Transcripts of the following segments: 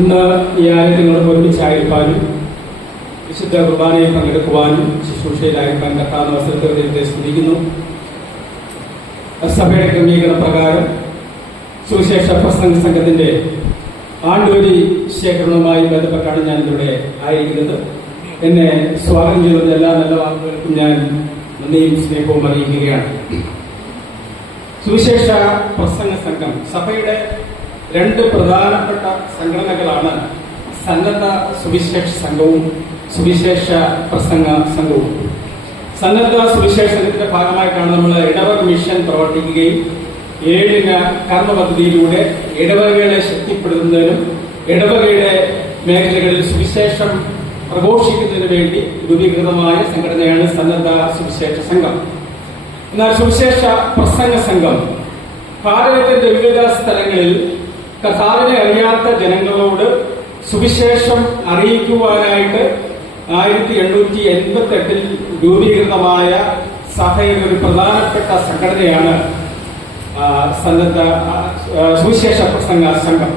ഇന്ന് ഈ ആലയത്തിനോട് ഒരുമിച്ചായിരിക്കാനും വിശുദ്ധ കുർബാനയിൽ പങ്കെടുക്കുവാനും ശുശ്രൂഷയിലായിരിക്കാൻ കർത്താവ് അവസരത്തെ സ്തുതിക്കുന്നു. സഭയുടെ ക്രമീകരണ പ്രകാരം സുവിശേഷ പ്രസംഗ സംഘത്തിന്റെ ആണ്ടൂരി ശേഖരണവുമായി ബന്ധപ്പെട്ടാണ് ഞാൻ ഇവിടെ ആയിരിക്കുന്നത്. എന്നെ സ്വാഗതം ചെയ്തതിന്റെ എല്ലാ നല്ല വാക്കുകൾക്കും ഞാൻ നന്ദിയും സ്നേഹവും അറിയിക്കുകയാണ്. സുവിശേഷ പ്രസംഗ സംഘം സഭയുടെ രണ്ട് പ്രധാനപ്പെട്ട സംഘടനകളാണ് സന്നദ്ധ സുവിശേഷ സംഘവും സുവിശേഷ പ്രസംഗ സംഘവും. സന്നദ്ധ സുവിശേഷ സംഘത്തിന്റെ ഭാഗമായിട്ടാണ് നമ്മൾ ഇടവക മിഷൻ പ്രവർത്തിക്കുകയും 7 കർമ്മ പദ്ധതിയിലൂടെ ഇടവകകളെ ശക്തിപ്പെടുത്തുന്നതിനും ഇടവകയുടെ മേഖലകളിൽ സുവിശേഷം പ്രഘോഷിക്കുന്നതിന് വേണ്ടി രൂപീകൃതമായ സംഘടനയാണ് സന്നദ്ധ സുവിശേഷ സംഘം. എന്നാൽ സുവിശേഷ പ്രസംഗ സംഘം ഭാരതത്തിന്റെ വിവിധ സ്ഥലങ്ങളിൽ കർത്താവിനെ അറിയാത്ത ജനങ്ങളോട് സുവിശേഷം അറിയിക്കുവാനായിട്ട് 1888 രൂപീകൃതമായ സഭയുടെ ഒരു പ്രധാനപ്പെട്ട സംഘടനയാണ് സന്നദ്ധ സുവിശേഷ പ്രസംഗ സംഘം.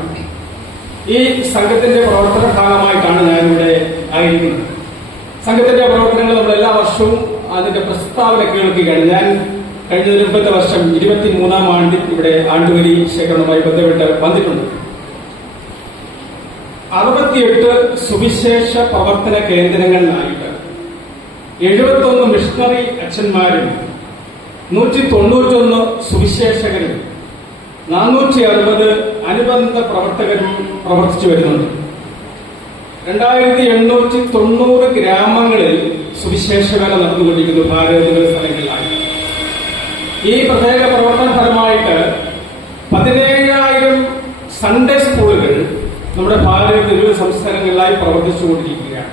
ഈ സംഘത്തിന്റെ പ്രവർത്തന ഭാഗമായിട്ടാണ് ഞാനിവിടെ ആയിരിക്കുന്നത്. സംഘത്തിന്റെ പ്രവർത്തനങ്ങൾ നമ്മൾ എല്ലാ വർഷവും അതിന്റെ പ്രസ്താവന കേൾക്കുകയാണ്. ഞാൻ കഴിഞ്ഞ 20 വർഷം 23ാം ആണ്ടിൽ ഇവിടെ ആണ്ടുവരി ശേഖരണവുമായി ബന്ധപ്പെട്ട് വന്നിട്ടുണ്ട്. 68 സുവിശേഷ പ്രവർത്തന കേന്ദ്രങ്ങളിലായിട്ട് 71 മിഷണറി അച്ഛന്മാരും 191 സുവിശേഷകരും 460 അനുബന്ധ പ്രവർത്തകരും പ്രവർത്തിച്ചു വരുന്നുണ്ട്. 2890 ഗ്രാമങ്ങളിൽ സുവിശേഷ വേല നടന്നുകൊണ്ടിരിക്കുന്നു ഭാരതത്തിലെ സ്ഥലങ്ങളിലായി. ഈ പ്രത്യേക പ്രവർത്തന ഫലമായിട്ട് 17,000 സൺഡേ സ്കൂളുകൾ നമ്മുടെ ഭാരതത്തിൽ വിവിധ സംസ്ഥാനങ്ങളിലായി പ്രവർത്തിച്ചുകൊണ്ടിരിക്കുകയാണ്.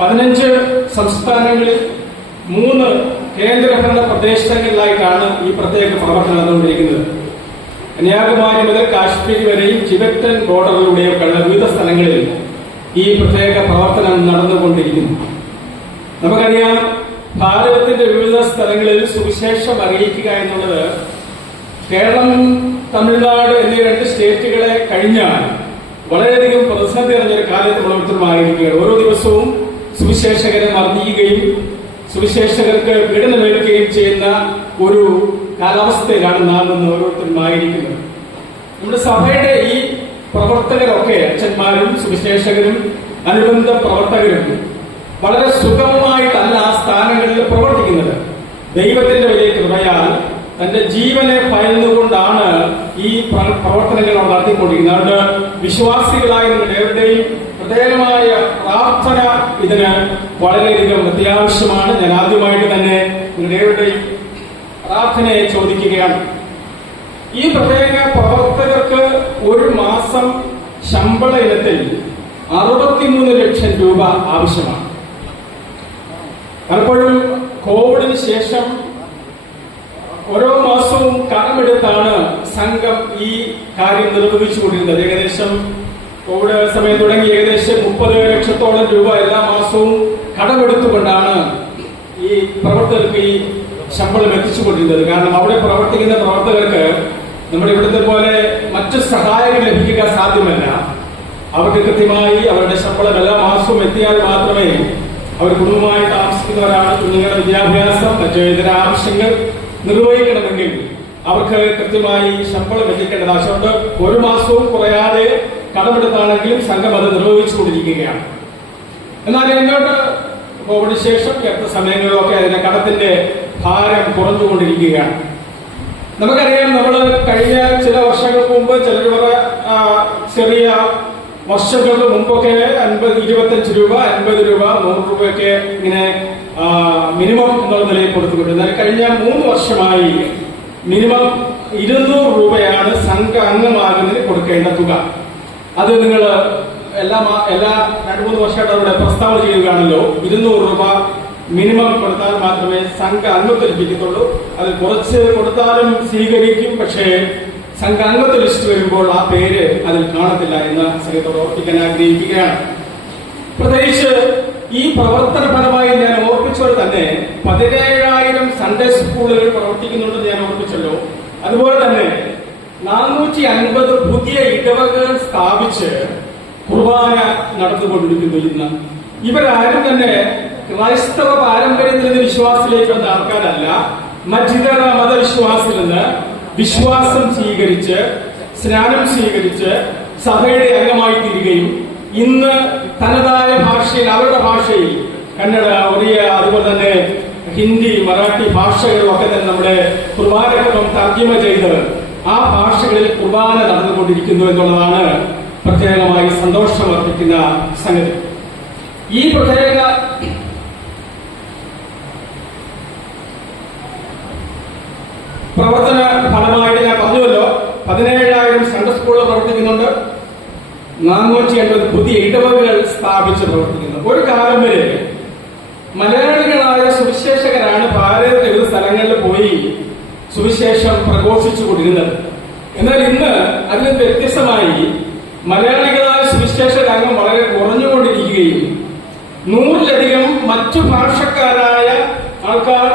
15 സംസ്ഥാനങ്ങളിൽ 3 കേന്ദ്രഭരണ പ്രദേശങ്ങളിലായിട്ടാണ് ഈ പ്രത്യേക പ്രവർത്തനം നടന്നുകൊണ്ടിരിക്കുന്നത്. കന്യാകുമാരി മുതൽ കാശ്മീർ വരെയും ടിബറ്റൻ ബോർഡറിലൂടെയൊക്കെയുള്ള വിവിധ സ്ഥലങ്ങളിൽ ഈ പ്രത്യേക പ്രവർത്തനം നടന്നുകൊണ്ടിരിക്കുന്നു. നമുക്കറിയാം, ഭാരതത്തിന്റെ വിവിധ സ്ഥലങ്ങളിൽ സുവിശേഷം അറിയിക്കുക എന്നുള്ളത് കേരളം, തമിഴ്നാട് എന്നീ 2 സ്റ്റേറ്റുകളെ കഴിഞ്ഞാൽ വളരെയധികം പ്രതിസന്ധി നിറഞ്ഞൊരു കാലത്ത് പ്രവർത്തനമായിരിക്കുകയാണ്. ഓരോ ദിവസവും സുവിശേഷകരെ മർദ്ദിക്കുകയും സുവിശേഷകർക്ക് പീഡനമേൽക്കുകയും ചെയ്യുന്ന ഒരു കാലാവസ്ഥയിലാണ് നാം ഇന്ന് ഓരോരുത്തരുമായിരിക്കുന്നത്. നമ്മുടെ സഭയുടെ ഈ പ്രവർത്തകരൊക്കെ അച്ഛന്മാരും സുവിശേഷകരും അനുബന്ധ പ്രവർത്തകരും വളരെ സുഗമമായിട്ടല്ല ആ സ്ഥാനങ്ങളിൽ പ്രവർത്തിക്കുന്നത്. ദൈവത്തിന്റെ വലിയ കൃപയാൽ തന്റെ ജീവനെ ഭയന്നുകൊണ്ടാണ് ഈ പ്രവർത്തനങ്ങൾ നടത്തിക്കൊണ്ടിരിക്കുന്നത്. അതുകൊണ്ട് വിശ്വാസികളായ നിങ്ങളുടെ ഏവരുടെയും പ്രത്യേകമായ പ്രാർത്ഥന ഇതിന് വളരെയധികം അത്യാവശ്യമാണ്. ഞാൻ ആദ്യമായിട്ട് തന്നെ നിങ്ങളുടെ ഏവരുടെയും പ്രാർത്ഥനയെ ചോദിക്കുകയാണ്. ഈ പ്രത്യേക പ്രവർത്തകർക്ക് ഒരു മാസം ശമ്പള ഇനത്തിൽ 63 ലക്ഷം രൂപ ആവശ്യമാണ്. പലപ്പോഴും കോവിഡിന് ശേഷം ഓരോ മാസവും കടമെടുത്താണ് സംഘം ഈ കാര്യം നിർവഹിച്ചുകൊണ്ടിരുന്നത്. ഏകദേശം കോവിഡ് സമയം തുടങ്ങി ഏകദേശം 30 ലക്ഷത്തോളം രൂപ എല്ലാ മാസവും കടമെടുത്തുകൊണ്ടാണ് ഈ പ്രവർത്തകർക്ക് ഈ ശമ്പളം എത്തിച്ചുകൊണ്ടിരുന്നത്. കാരണം അവിടെ പ്രവർത്തിക്കുന്ന പ്രവർത്തകർക്ക് നമ്മുടെ ഇവിടുത്തെ പോലെ മറ്റു സഹായങ്ങൾ ലഭിക്കുക സാധ്യമല്ല. അവർക്ക് കൃത്യമായി അവരുടെ ശമ്പളം എല്ലാ മാസവും എത്തിയാൽ മാത്രമേ അവർ കുടുംബമായി താമസിക്കുന്നവരാണ്. കുഞ്ഞുങ്ങളുടെ വിദ്യാഭ്യാസം, മറ്റു ഇതര ആവശ്യങ്ങൾ നിർവഹിക്കണമെങ്കിൽ അവർക്ക് കൃത്യമായി ശമ്പളം എത്തിക്കേണ്ടത് ആവശ്യമുണ്ട്. ഒരു മാസവും കുറയാതെ കടമെടുത്താണെങ്കിലും സംഘം അത് നിർവഹിച്ചുകൊണ്ടിരിക്കുകയാണ്. എന്നാൽ ഇങ്ങോട്ട് കോവിഡ് ശേഷം അടുത്ത സമയങ്ങളിലൊക്കെ അതിന്റെ കടത്തിന്റെ ഭാരം കുറഞ്ഞുകൊണ്ടിരിക്കുകയാണ്. നമുക്കറിയാം, നമ്മൾ കഴിഞ്ഞ ചില വർഷങ്ങൾക്ക് മുമ്പ്, ചിലർ ചെറിയ വർഷങ്ങൾക്ക് മുമ്പൊക്കെ 25 രൂപ, 50 രൂപ, 100 രൂപയൊക്കെ ഇങ്ങനെ മിനിമം എന്നുള്ള നിലയിൽ കൊടുത്തുകൊണ്ട്, എന്നാൽ കഴിഞ്ഞ 3 വർഷമായി മിനിമം 200 രൂപയാണ് സംഘ അംഗമാകുന്നതിന് കൊടുക്കേണ്ട തുക. അത് നിങ്ങൾ എല്ലാ 2-3 വർഷമായിട്ട് അവിടെ പ്രസ്താവന ചെയ്യുകയാണല്ലോ. 200 രൂപ മിനിമം കൊടുത്താൽ മാത്രമേ സംഘ അംഗത്വം ലഭിക്കത്തുള്ളൂ. അത് കുറച്ച് കൊടുത്താലും സ്വീകരിക്കും, പക്ഷേ സംഘ അംഗത്വ ലിസ്റ്റ് വരുമ്പോൾ ആ പേര് അതിൽ കാണത്തില്ല എന്ന് സംഘത്തോട് ഓർപ്പിക്കാൻ ആഗ്രഹിക്കുകയാണ്. പ്രത്യേകിച്ച് ഈ പ്രവർത്തനപരമായി ഞാൻ ഓർപ്പിച്ചത് തന്നെ 17,000 സൺഡേ സ്കൂളുകൾ പ്രവർത്തിക്കുന്നുണ്ടെന്ന് ഞാൻ ഓർപ്പിച്ചല്ലോ. അതുപോലെ തന്നെ 450 പുതിയ ഇടവകകൾ സ്ഥാപിച്ച് കുർബാന നടന്നുകൊണ്ടിരിക്കുന്നു. ഇന്ന് ഇവരാരും തന്നെ ക്രൈസ്തവ പാരമ്പര്യത്തിൽ നിന്ന് വിശ്വാസത്തിലേക്ക് വന്ന ആൾക്കാരല്ല. മറ്റിതര മതവിശ്വാസത്തിൽ നിന്ന് വിശ്വാസം സ്വീകരിച്ച് സ്നാനം സ്വീകരിച്ച് സഭയുടെ അംഗമായി തീരുകയും ഇന്ന് തനതായ ഭാഷയിൽ അവരുടെ ഭാഷയിൽ കന്നഡ, ഒറിയ, അതുപോലെ തന്നെ ഹിന്ദി, മറാഠി ഭാഷകളും ഒക്കെ തന്നെ നമ്മുടെ കുർബാനക്രമം തർജ്ജമ ചെയ്ത് ആ ഭാഷകളിൽ കുർബാന നടന്നുകൊണ്ടിരിക്കുന്നു എന്നുള്ളതാണ് പ്രത്യേകമായി സന്തോഷമർപ്പിക്കുന്ന സംഗതി. ഈ പ്രത്യേക പ്രവർത്തന ഫലമായിട്ട് ഞാൻ പറഞ്ഞുവല്ലോ, 17,000 സൺഡേ സ്കൂളുകൾ പ്രവർത്തിക്കുന്നുണ്ട്, 450 പുതിയ ഇടവകകൾ സ്ഥാപിച്ച് പ്രവർത്തിക്കുന്നു. ഒരു കാലം വരെ മലയാളികളായ സുവിശേഷകരാണ് ഭാരതത്തിലെ വിവിധ സ്ഥലങ്ങളിൽ പോയി സുവിശേഷം പ്രഘോഷിച്ചു കൊണ്ടിരുന്നത്. എന്നാൽ ഇന്ന് അതിന് വ്യത്യസ്തമായി മലയാളികളായ സുവിശേഷ രംഗം വളരെ കുറഞ്ഞുകൊണ്ടിരിക്കുകയും 100-ലധികം മറ്റു ഭാഷക്കാരായ ആൾക്കാർ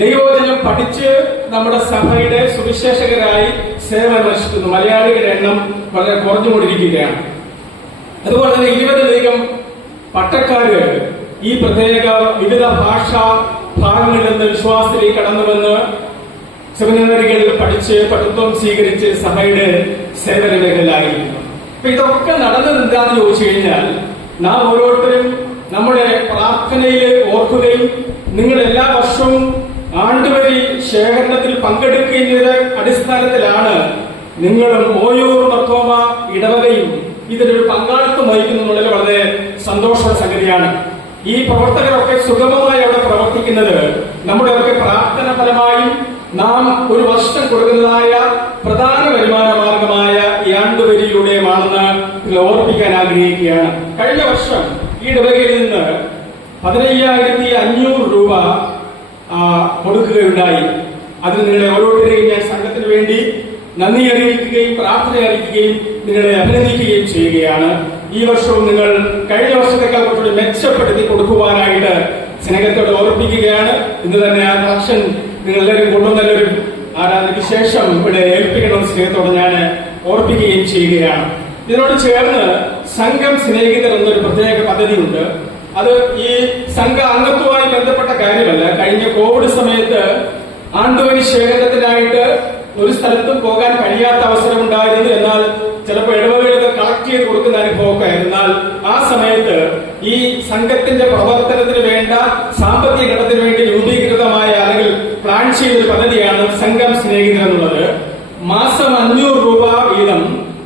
ദൈവവചനം പഠിച്ച് നമ്മുടെ സഭയുടെ സുവിശേഷകരായി സേവനമനുഷ്ഠിക്കുന്നു. മലയാളികളുടെ എണ്ണം വളരെ കുറഞ്ഞുകൊണ്ടിരിക്കുകയാണ്. അതുപോലെ തന്നെ 20-ലധികം പട്ടക്കാര് ഈ പ്രത്യേക വിവിധ ഭാഷാ ഭാഗങ്ങളിൽ നിന്ന് വിശ്വാസത്തിലേക്ക് കടന്നുവന്ന് സെമിനാറുകളിൽ പഠിച്ച് പട്ടത്വം സ്വീകരിച്ച് സഭയുടെ സേവന മേഖലയിലായിരിക്കുന്നു. അപ്പൊ ഇതൊക്കെ നടന്നത് എന്താണെന്ന് ചോദിച്ചു കഴിഞ്ഞാൽ, നാം ഓരോരുത്തരും നമ്മുടെ പ്രാർത്ഥനയിൽ ഓർക്കുകയും നിങ്ങൾ എല്ലാ വർഷവും ആണ്ടുവരി ശേഖരണത്തിൽ പങ്കെടുക്കുകയും ചെയ്ത അടിസ്ഥാനത്തിലാണ് നിങ്ങളും ഓയൂർ മർത്തോമ ഇടവകയും ഇതിനൊരു പങ്കാളിത്തം വഹിക്കുന്നു എന്നുള്ളത് വളരെ സന്തോഷമുള്ള സംഗതിയാണ്. ഈ പ്രവർത്തകരൊക്കെ സുഗമമായി അവിടെ പ്രവർത്തിക്കുന്നത് നമ്മുടെയൊക്കെ പ്രാർത്ഥന ഫലമായും നാം ഒരു വർഷം കൊടുക്കുന്നതായ പ്രധാന വരുമാന മാർഗമായ ഈ ആണ്ടുവരിയിലൂടെയുമാണെന്ന് ഓർപ്പിക്കാൻ ആഗ്രഹിക്കുകയാണ്. കഴിഞ്ഞ വർഷം ഈ ഇടവകയിൽ നിന്ന് 15,500 രൂപ കൊടുക്കുകയുണ്ടായി. അതിന് നിങ്ങളെ ഓരോരുത്തരെയും ഞാൻ സംഘത്തിന് വേണ്ടി നന്ദി അറിയിക്കുകയും പ്രാർത്ഥന അറിയിക്കുകയും നിങ്ങളെ അഭിനന്ദിക്കുകയും ചെയ്യുകയാണ്. ഈ വർഷവും നിങ്ങൾ കഴിഞ്ഞ വർഷത്തേക്കാൾ കുറച്ചുകൂടി മെച്ചപ്പെടുത്തി കൊടുക്കുവാനായിട്ട് സ്നേഹത്തോടെ ഓർപ്പിക്കുകയാണ്. ഇന്ന് തന്നെ ആ കളക്ഷൻ നിങ്ങൾ എല്ലാവരും കൊണ്ടുവന്നൊരു ആരാധനയ്ക്ക് ശേഷം ഇവിടെ ഏൽപ്പിക്കണമെന്ന് സ്നേഹത്തോടെ ഞാൻ ഓർപ്പിക്കുകയും ചെയ്യുകയാണ്. ഇതിനോട് ചേർന്ന് സംഘം സ്നേഹിതർ എന്നൊരു പ്രത്യേക പദ്ധതിയുണ്ട്. അത് ഈ സംഘ അംഗത്വവുമായി ബന്ധപ്പെട്ട കാര്യമല്ല. കഴിഞ്ഞ കോവിഡ് സമയത്ത് ആണ്ടുവരി ശേഖരണത്തിനായിട്ട് ഒരു സ്ഥലത്തും പോകാൻ കഴിയാത്ത അവസരമുണ്ടായിരുന്നു. എന്നാൽ ചിലപ്പോൾ ഇടവകകളൊക്കെ കളക്ട് ചെയ്ത് കൊടുക്കുന്ന അനുഭവമൊക്കെ. എന്നാൽ ആ സമയത്ത് ഈ സംഘത്തിന്റെ പ്രവർത്തനത്തിന് വേണ്ട സാമ്പത്തിക ഘട്ടത്തിന് വേണ്ടി രൂപീകൃതമായ അല്ലെങ്കിൽ പ്ലാൻ ചെയ്തൊരു പദ്ധതിയാണ് സംഘം സ്നേഹിതർ എന്നുള്ളത്. മാസം 500 രൂപ വീതം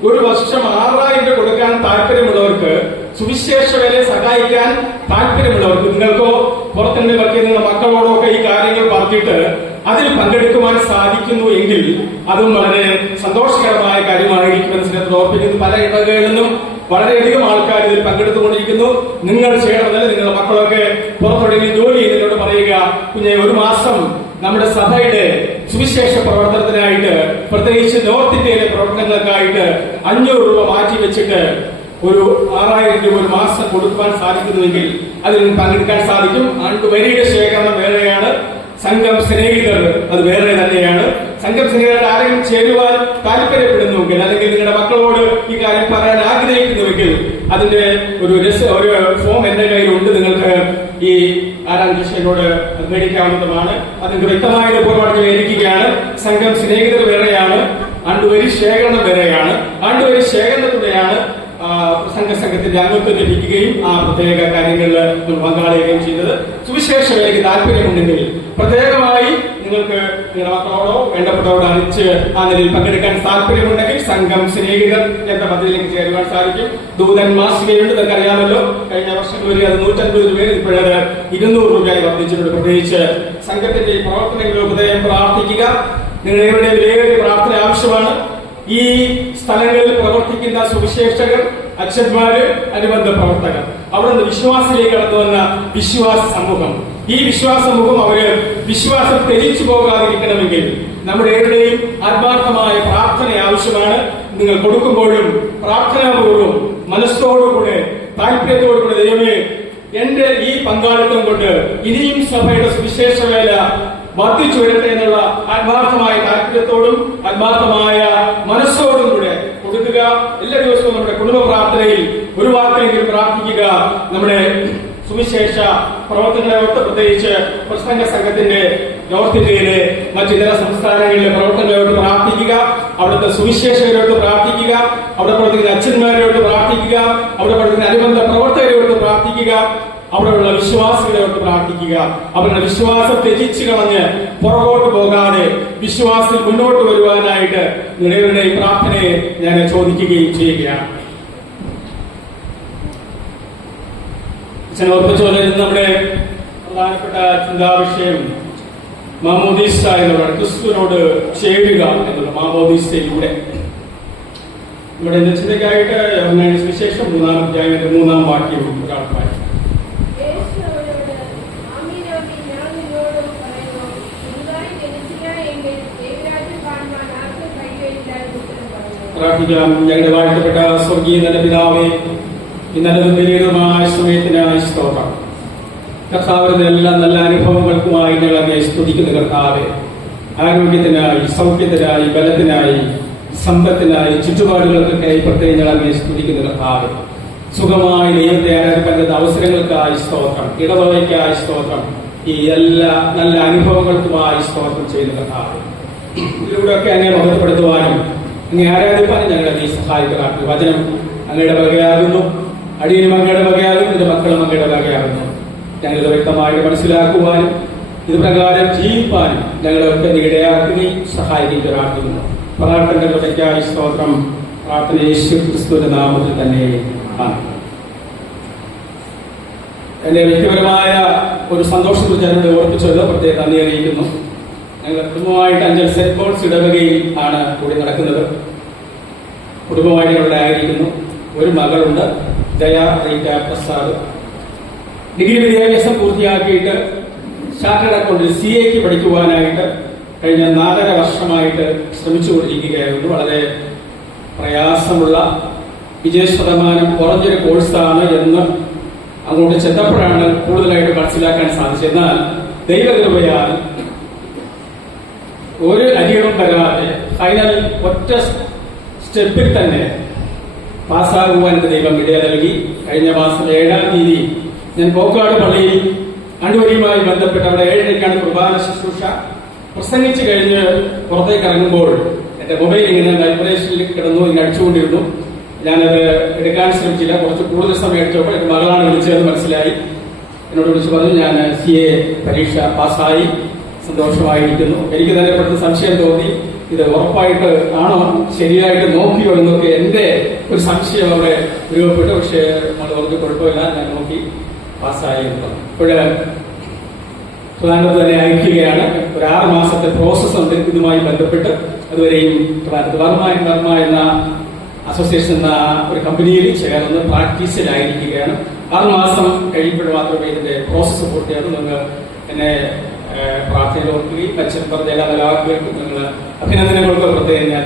ഒരു വർഷം 6,000 രൂപ കൊടുക്കാൻ താല്പര്യമുള്ളവർക്ക്, സുവിശേഷകരെ സഹായിക്കാൻ താല്പര്യമുള്ളവർക്ക്, നിങ്ങൾക്കോ പുറത്തുനിന്ന് വർക്ക് നിങ്ങളുടെ മക്കളോടോ ഒക്കെ ഈ കാര്യങ്ങൾ പറഞ്ഞിട്ട് അതിൽ പങ്കെടുക്കുവാൻ സാധിക്കുന്നു എങ്കിൽ അതും വളരെ സന്തോഷകരമായ കാര്യമായിരിക്കുമെന്ന് സ്നേഹത്തിൽ ഓർപ്പിക്കുന്നു. പല ഇടവകകളിൽ നിന്നും വളരെയധികം ആൾക്കാർ ഇതിൽ പങ്കെടുത്തുകൊണ്ടിരിക്കുന്നു. നിങ്ങൾ ചെയ്യണമെന്ന് നിങ്ങളുടെ മക്കളൊക്കെ പുറത്തെവിടെയെങ്കിലും ജോലി ചെയ്യുന്നതിനോട് പറയുക, കുഞ്ഞെ ഒരു മാസം നമ്മുടെ സഭയുടെ സുവിശേഷ പ്രവർത്തനത്തിനായിട്ട്, പ്രത്യേകിച്ച് നോർത്ത് ഇന്ത്യയിലെ പ്രവർത്തനങ്ങൾക്കായിട്ട് 500 രൂപ മാറ്റി വെച്ചിട്ട് ഒരു 6,000 രൂപ ഒരു മാസം കൊടുക്കുവാൻ സാധിക്കുന്നുവെങ്കിൽ അതിൽ പങ്കെടുക്കാൻ സാധിക്കും. ആണ്ടുവരിയുടെ ശേഖരണം വേറെയാണ്, സംഘം സ്നേഹിതർ അത് വേറെ തന്നെയാണ്. സംഘം സ്നേഹിതർ ആരെങ്കിലും ചേരുവാൻ താല്പര്യപ്പെടുന്നുവെങ്കിൽ, അല്ലെങ്കിൽ നിങ്ങളുടെ മക്കളോട് ഈ കാര്യം പറയാൻ ആഗ്രഹിക്കുന്നുവെങ്കിൽ അതിന്റെ ഒരു ഫോം എന്റെ കയ്യിലുണ്ട്. നിങ്ങൾക്ക് ഈ ആരാധനയോട് മേടിക്കാവുന്നതുമാണ്. അതിന്റെ വ്യക്തമായ പൂർവ്വം ഏൽപ്പിക്കുകയാണ്. സംഘം സ്നേഹിതർ വേറെയാണ്, ആണ്ടുവരി ശേഖരണം വേറെയാണ്. ആണ്ടുവരി ശേഖരണത്തിലൂടെയാണ് സംഘത്തിന്റെ അംഗത്വം ലഭിക്കുകയും ആ പ്രത്യേക കാര്യങ്ങളിൽ പങ്കാളിക്കുകയും ചെയ്യുന്നത്. സുവിശേഷ വേലയ്ക്ക് താല്പര്യമുണ്ടെങ്കിൽ പ്രത്യേകമായി നിങ്ങൾക്ക് നിങ്ങളുടെ മക്കളോടോ വേണ്ടപ്പെട്ടവരോട് അറിയിച്ച് ആ നിലയിൽ പങ്കെടുക്കാൻ താല്പര്യമുണ്ടെങ്കിൽ സംഘം സ്നേഹിതർ എന്ന പദ്ധതിയിലേക്ക് ചേരുവാൻ സാധിക്കും. ദൂതൻ മാസികയുണ്ട്, നിങ്ങൾക്ക് അറിയാമല്ലോ. കഴിഞ്ഞ വർഷങ്ങളിൽ അത് 150 പേര്, ഇപ്പോഴത് 200 രൂപയായി വർദ്ധിച്ചിട്ടുണ്ട്. പ്രത്യേകിച്ച് സംഘത്തിന്റെ ഈ പ്രവർത്തനങ്ങളിൽ ഹൃദയം പ്രാർത്ഥിക്കുക. നിങ്ങളുടെ വിലയേറിയ പ്രാർത്ഥന ആവശ്യമാണ്. ഈ സ്ഥലങ്ങളിൽ പ്രവർത്തിക്കുന്ന സുവിശേഷകർ, അച്ഛന്മാര്, അനുബന്ധ പ്രവർത്തകർ, അവിടുന്ന് വിശ്വാസത്തിലേക്ക് കടന്നു വന്ന വിശ്വാസ സമൂഹം, ഈ വിശ്വാസ സമൂഹം അവര് വിശ്വാസം തെളിച്ചു പോകാതിരിക്കണമെങ്കിൽ നമ്മുടെ ഏവരുടെയും ആത്മാർത്ഥമായ പ്രാർത്ഥന ആവശ്യമാണ്. നിങ്ങൾ കൊടുക്കുമ്പോഴും പ്രാർത്ഥനാപൂർവ്വം മനസ്സോടുകൂടെ താല്പര്യത്തോടുകൂടെ, ദൈവമേ എന്റെ ഈ പങ്കാളിത്തം കൊണ്ട് ഇനിയും സഭയുടെ സുവിശേഷ വേല വർദ്ധിച്ചു വരട്ടെ എന്നുള്ള ആത്മാർത്ഥമായ താല്പര്യത്തോടും ആത്മാർത്ഥമായ ബന്ധപ്പെട്ട കുടുംബ പ്രാർത്ഥനയിൽ ഒരു വാക്കെങ്കിലും പ്രാർത്ഥിക്കുക. നമ്മുടെ സുവിശേഷ പ്രവർത്തനങ്ങളെ ഓർത്ത്, പ്രത്യേകിച്ച് പ്രസംഗ സംഘത്തിന്റെ നോർത്ത് ഇന്ത്യയിലെ മറ്റിതര സംസ്ഥാനങ്ങളിലെ പ്രവർത്തനങ്ങളോട് പ്രാർത്ഥിക്കുക. അവിടുത്തെ സുവിശേഷകരോട് പ്രാർത്ഥിക്കുക. അവിടെ പ്രവർത്തിക്കുന്ന അച്ഛന്മാരോട് പ്രാർത്ഥിക്കുക. അവിടെ പ്രവർത്തിക്കുന്ന അനുബന്ധ പ്രവർത്തകരോട് പ്രാർത്ഥിക്കുക. അവിടെയുള്ള വിശ്വാസികളോട് പ്രാർത്ഥിക്കുക. അവരുടെ വിശ്വാസം ത്യജിച്ചു കളഞ്ഞ് പുറകോട്ട് പോകാതെ വിശ്വാസത്തിൽ മുന്നോട്ട് വരുവാനായിട്ട് നിങ്ങളുടെ ഈ പ്രാർത്ഥനയെ ഞാൻ ചോദിക്കുകയും ചെയ്യുകയാണ്. ഓർപ്പിച്ചുകൊണ്ടിരുന്ന നമ്മുടെ പ്രധാനപ്പെട്ട ചിന്താവിഷയം മാമോദീസ എന്നുള്ളതാണ്. ക്രിസ്തുവിനോട് ചേരുക എന്നുള്ള മാമോദീസയിലൂടെ നമ്മുടെ ഇന്ന് ചിന്തയ്ക്കായിട്ട് യോഹന്നാന്റെ സുവിശേഷം 3-ാം അധ്യായത്തിന്റെ 3-ാം വാക്യം ഒരാൾ വായിക്കും. പ്രാർത്ഥിക്കാം. ഞങ്ങളുടെ വാഴ്ത്തപ്പെട്ട സ്വർഗീയ നല്ല പിതാവേ, ഈ നല്ലതും വലിയതുമായ സമയത്തിനായി സ്തോത്രം. കർത്താവിന്റെ എല്ലാ നല്ല അനുഭവങ്ങൾക്കുമായി ഞങ്ങൾ അങ്ങേ സ്തുതിക്കുന്ന കർത്താവേ. ആരോഗ്യത്തിനായി, സൗഖ്യത്തിനായി, ബലത്തിനായി, സമ്പത്തിനായി, ചുറ്റുപാടുകൾക്കൊക്കെ പ്രത്യേകം ഞങ്ങൾ അങ്ങേ സ്തുതിക്കുന്ന കർത്താവേ. സുഖമായി ദൈവത്തെ ആരാധിക്കുന്ന അവസരങ്ങൾക്കായി സ്തോത്രം, ഇടവകയ്ക്കായി സ്തോത്രം, ഈ എല്ലാ നല്ല അനുഭവങ്ങൾക്കുമായി സ്തോത്രം ചെയ്യുന്ന കർത്താവേ. ഇതിലൂടെയൊക്കെ അങ്ങേ മഹത്വപ്പെടുത്തുവാനും അങ്ങേ ആരാധിപ്പാനും ഞങ്ങളെ നീ സഹായിക്കുക. വചനം അങ്ങയുടെ വകയാകുന്നു, അടിയനും അങ്ങയുടെ വകയാകുന്നു, എന്റെ മക്കളും അങ്ങയുടെ വകയാകുന്നു. ഞങ്ങളിത് വ്യക്തമായിട്ട് മനസ്സിലാക്കുവാനും ഇത് പ്രകാരം ജീവിപ്പാനും ഞങ്ങളൊക്കെ ഇടയാക്കുകയും സഹായിക്കുകയും പ്രാർത്ഥിക്കുന്നു. പ്രാർത്ഥനയുടെ കൃപയ്ക്കായി സ്തോത്രം. പ്രാർത്ഥന യേശു ക്രിസ്തുവിന്റെ നാമത്തിൽ തന്നെ ആണ്. എന്റെ വ്യക്തിപരമായ ഒരു സന്തോഷത്തെക്കുറിച്ച് ഞാനിവിടെ ഓർപ്പിച്ചത് പ്രത്യേകം നന്ദി അറിയിക്കുന്നു. ഞങ്ങൾ കുടുംബമായിട്ട് അഞ്ചൽ സെന്റ് പോൾസ് ഇടവകയിൽ ആണ് കൂടി നടക്കുന്നത്. കുടുംബമായിട്ട് ഇവിടെ ആയിരിക്കുന്നു. ഒരു മകളുണ്ട്, ജയ റീറ്റ പ്രസാദ്. ഡിഗ്രി വിദ്യാഭ്യാസം പൂർത്തിയാക്കിയിട്ട് ചാർട്ടേഡ് അക്കൗണ്ടിൽ CA പഠിക്കുവാനായിട്ട് കഴിഞ്ഞ 4.5 വർഷമായിട്ട് ശ്രമിച്ചുകൊണ്ടിരിക്കുകയായിരുന്നു. വളരെ പ്രയാസമുള്ള, വിജയ ശതമാനം കുറഞ്ഞൊരു കോഴ്സാണ് എന്ന് അങ്ങോട്ട് ചെന്നപ്പോഴാണ് കൂടുതലായിട്ട് മനസ്സിലാക്കാൻ സാധിച്ചത്. എന്നാൽ ദൈവകൃപയാൽ ഒരു അരിയണം വരാതെ ഫൈനൽ ഒറ്റ സ്റ്റെപ്പിൽ തന്നെ പാസ്സാകുവാൻ ദൈവം ഇടയ നൽകി. കഴിഞ്ഞ മാസം 7-ാം തീയതി ഞാൻ പോക്കാട് പള്ളിയിൽ അണ്ടൂരിയുമായി ബന്ധപ്പെട്ട് അവിടെ 7:30 കുർബാന ശുശ്രൂഷ പ്രസംഗിച്ചു കഴിഞ്ഞ് പുറത്തേക്ക് ഇറങ്ങുമ്പോൾ എന്റെ മൊബൈൽ ഇങ്ങനെ വൈബ്രേഷനിൽ കിടന്നു, ഇങ്ങനെ അടിച്ചുകൊണ്ടിരുന്നു. ഞാനത് എടുക്കാൻ ശ്രമിച്ചില്ല. കുറച്ച് കൂടുതൽ സമയം അടിച്ചപ്പോൾ എന്റെ മകളാണ് വിളിച്ചതെന്ന് മനസ്സിലായി. എന്നോട് വിളിച്ചു പറഞ്ഞു, ഞാൻ CA പരീക്ഷ പാസ്സായി, സന്തോഷമായിരിക്കുന്നു. എനിക്ക് തന്നെ പെട്ടെന്ന് സംശയം തോന്നി, ഇത് ഉറപ്പായിട്ട് ആണോ, ശരിയായിട്ട് നോക്കിയോ എന്നൊക്കെ എന്റെ ഒരു സംശയം അവിടെ രൂപപ്പെട്ടു. പക്ഷേ നമ്മൾ പറഞ്ഞു കുഴപ്പമില്ല, ഞാൻ നോക്കി പാസ്സായി. ഇപ്പോഴ് ട്രിവാൻഡ്രത്ത് തന്നെ അയക്കുകയാണ്. ഒരു 6 മാസത്തെ പ്രോസസ് ഉണ്ട് ഇതുമായി ബന്ധപ്പെട്ട്. അതുവരെയും വർമ്മ എന്ന അസോസിയേഷൻ എന്ന ഒരു കമ്പനിയിൽ ചേർന്ന് പ്രാക്ടീസിലായിരിക്കുകയാണ്. 6 മാസം കഴിയുമ്പോൾ മാത്രമേ ഇതിന്റെ പ്രോസസ്സ് പൂർത്തിയാകും. നിങ്ങൾ എന്നെ പ്രാർത്ഥനയിൽ ഓർക്കുകയും അച്ഛൻ പറഞ്ഞ എല്ലാ നിലവാക്കുകൾക്കും നിങ്ങൾ അഭിനന്ദനങ്ങൾക്ക് പ്രത്യേകം ഞാൻ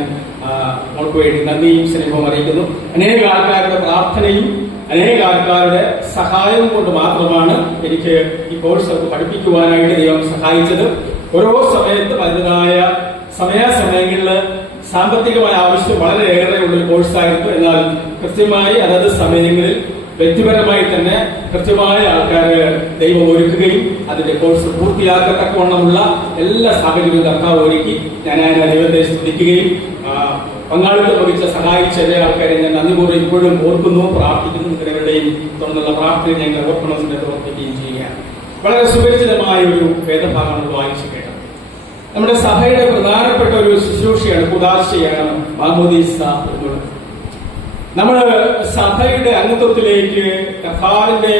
അവർക്ക് വേണ്ടി നന്ദിയും സ്നേഹവും അറിയിക്കുന്നു. അനേക ആൾക്കാരുടെ പ്രാർത്ഥനയും അനേക ആൾക്കാരുടെ സഹായവും കൊണ്ട് മാത്രമാണ് എനിക്ക് ഈ കോഴ്സ് പഠിപ്പിക്കുവാനായിട്ട് ദൈവം സഹായിച്ചത്. ഓരോ സമയത്തും അതിൻ്റെതായ സമയാസമയങ്ങളിൽ സാമ്പത്തികമായ ആവശ്യം വളരെയേറെ ഉള്ളൊരു കോഴ്സായിരുന്നു. എന്നാൽ കൃത്യമായി അതത് സമയങ്ങളിൽ വ്യക്തിപരമായി തന്നെ കൃത്യമായ ആൾക്കാര് ദൈവം ഒരുക്കുകയും അതിന്റെ കോഴ്സ് പൂർത്തിയാക്കത്തക്കവണ്ണമുള്ള എല്ലാ സാഹചര്യവും കർത്താവ് ഒരുക്കി. ഞാൻ ദൈവത്തെ സ്തുതിക്കുകയും പങ്കാളിത്തം വഹിച്ച സഹായിച്ച എല്ലാ ആൾക്കാരെ ഞാൻ നന്ദിപൂർവ്വം ഇപ്പോഴും ഓർക്കുന്നു, പ്രാർത്ഥിക്കുന്നു. നിങ്ങളുടെയും തുടർന്നുള്ള പ്രാർത്ഥന ഞങ്ങൾ ഓർക്കണമെന്ന് ഓർപ്പിക്കുകയും ചെയ്യുകയാണ്. വളരെ സുപരിചിതമായ ഒരു വേദഭാഗം നമ്മൾ വായിച്ചു കേട്ടത്. നമ്മുടെ സഭയുടെ പ്രധാനപ്പെട്ട ഒരു ശുശ്രൂഷയാണ്, കുദാശയാണ് മാമോദീസ എന്നുള്ളത്. നമ്മൾ സഭയുടെ അംഗത്വത്തിലേക്ക് കർത്താവിന്റെ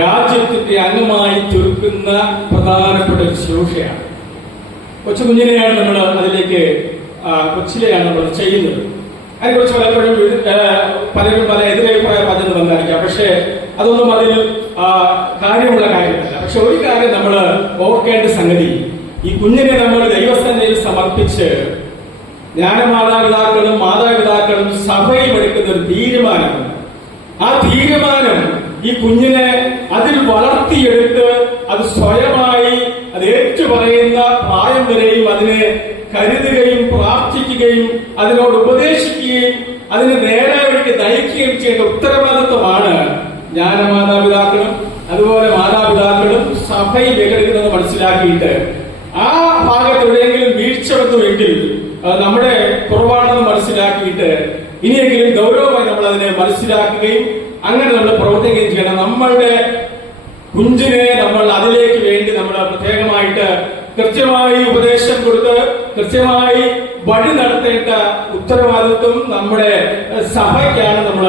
രാജ്യത്തിന്റെ അംഗമായി തീർക്കുന്ന പ്രധാനപ്പെട്ട ഒരു ശുശ്രൂഷയാണ്. കൊച്ചുകുഞ്ഞിനെയാണ് നമ്മൾ അതിലേക്ക് കൊച്ചിലെയാണ് നമ്മൾ ചെയ്യുന്നത്. അതിനെക്കുറിച്ച് പലരും പല എതിരഭിപ്രായം പറഞ്ഞു വന്നായിരിക്കാം. പക്ഷെ അതൊന്നും അതിൽ കാര്യമുള്ള കാര്യമല്ല. പക്ഷെ ഒരു കാര്യം നമ്മൾ ഓർക്കേണ്ട സംഗതി, ഈ കുഞ്ഞിനെ നമ്മൾ ദൈവസന്നിധിയിൽ സമർപ്പിച്ച് ജ്ഞാനമാതാപിതാക്കളും മാതാപിതാക്കളും സഭയും എടുക്കുന്ന ഒരു തീരുമാനം, ആ തീരുമാനം ഈ കുഞ്ഞിനെ അതിൽ വളർത്തിയെടുത്ത് അത് സ്വയമായി അത് ഏറ്റുപറയുന്ന പ്രായം വരെയും അതിനെ കരുതുകയും പ്രാർത്ഥിക്കുകയും അതിനോട് ഉപദേശിക്കുകയും അതിന് നേരെ വഴിക്ക് നയിക്കുകയും ചെയ്യേണ്ട ഉത്തരവാദിത്വമാണ് ജ്ഞാനമാതാപിതാക്കളും അതുപോലെ മാതാപിതാക്കളും സഭയിൽ എതിർക്കുന്നത് മനസ്സിലാക്കിയിട്ട് ആ ഭാഗത്ത് എവിടെയെങ്കിലും വീഴ്ച വന്നുവെങ്കിൽ നമ്മുടെ കുറവാണെന്ന് മനസ്സിലാക്കിയിട്ട് ഇനിയെങ്കിലും ഗൗരവമായി നമ്മൾ അതിനെ മനസ്സിലാക്കുകയും അങ്ങനെ നമ്മൾ പ്രവർത്തിക്കുകയും ചെയ്യണം. നമ്മളുടെ കുഞ്ചിനെ നമ്മൾ അതിലേക്ക് വേണ്ടി നമ്മൾ പ്രത്യേകമായിട്ട് കൃത്യമായി ഉപദേശം കൊടുത്ത് കൃത്യമായി വഴി നടത്തേണ്ട ഉത്തരവാദിത്വം നമ്മുടെ സഭയ്ക്കാണ് നമ്മൾ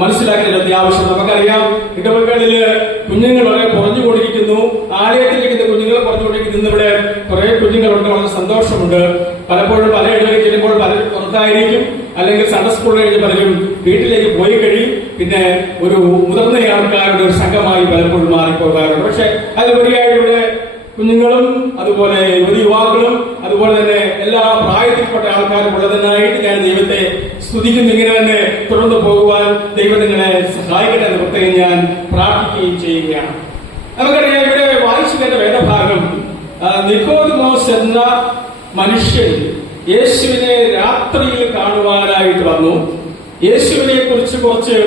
മനസ്സിലാക്കേണ്ടത് അത്യാവശ്യം. നമുക്കറിയാം, ഇടവകളില് കുഞ്ഞുങ്ങൾ വളരെ കുറഞ്ഞുകൊണ്ടിരിക്കുന്നു, ആലയത്തിലേക്ക് കുഞ്ഞുങ്ങൾ കുറഞ്ഞുകൊണ്ടിരിക്കുന്നു. ഇന്നിവിടെ കുറെ കുഞ്ഞുങ്ങളുണ്ട്, വളരെ സന്തോഷമുണ്ട്. പലപ്പോഴും പല ഇടവകളിൽ ചെല്ലുമ്പോൾ പലരും പുറത്തായിരിക്കും, അല്ലെങ്കിൽ സൺഡേ സ്കൂൾ കഴിഞ്ഞ് പലരും വീട്ടിലേക്ക് പോയി കഴിയും. പിന്നെ ഒരു മുതിർന്ന ആൾക്കാരുടെ ഒരു സംഘമായി പലപ്പോഴും മാറിപ്പോകാറുണ്ട്. പക്ഷെ അതിലുപരിയായിട്ട് ഇവിടെ കുഞ്ഞുങ്ങളും അതുപോലെ യുവാക്കളും അതുപോലെ തന്നെ എല്ലാ പ്രായത്തിൽപ്പെട്ട ആൾക്കാരും ഉള്ളതിനായിട്ട് ഞാൻ ദൈവത്തെ സ്തുതിക്കുന്നു. ഇങ്ങനെ തന്നെ തുടർന്ന് പോകുവാൻ ദൈവം നിങ്ങളെ സഹായിക്കട്ടെ എന്ന് പ്രത്യേകം ഞാൻ പ്രാർത്ഥിക്കുകയും ചെയ്യുകയാണ്. നമുക്കറിയാം, ഇവിടെ വായിച്ചു കേട്ട വേദഭാഗം നിക്കോദിമോസ് എന്ന മനുഷ്യൻ യേശുവിനെ രാത്രിയിൽ കാണുവാനായിട്ട് വന്നു. യേശുവിനെ കുറിച്ച് കുറച്ച്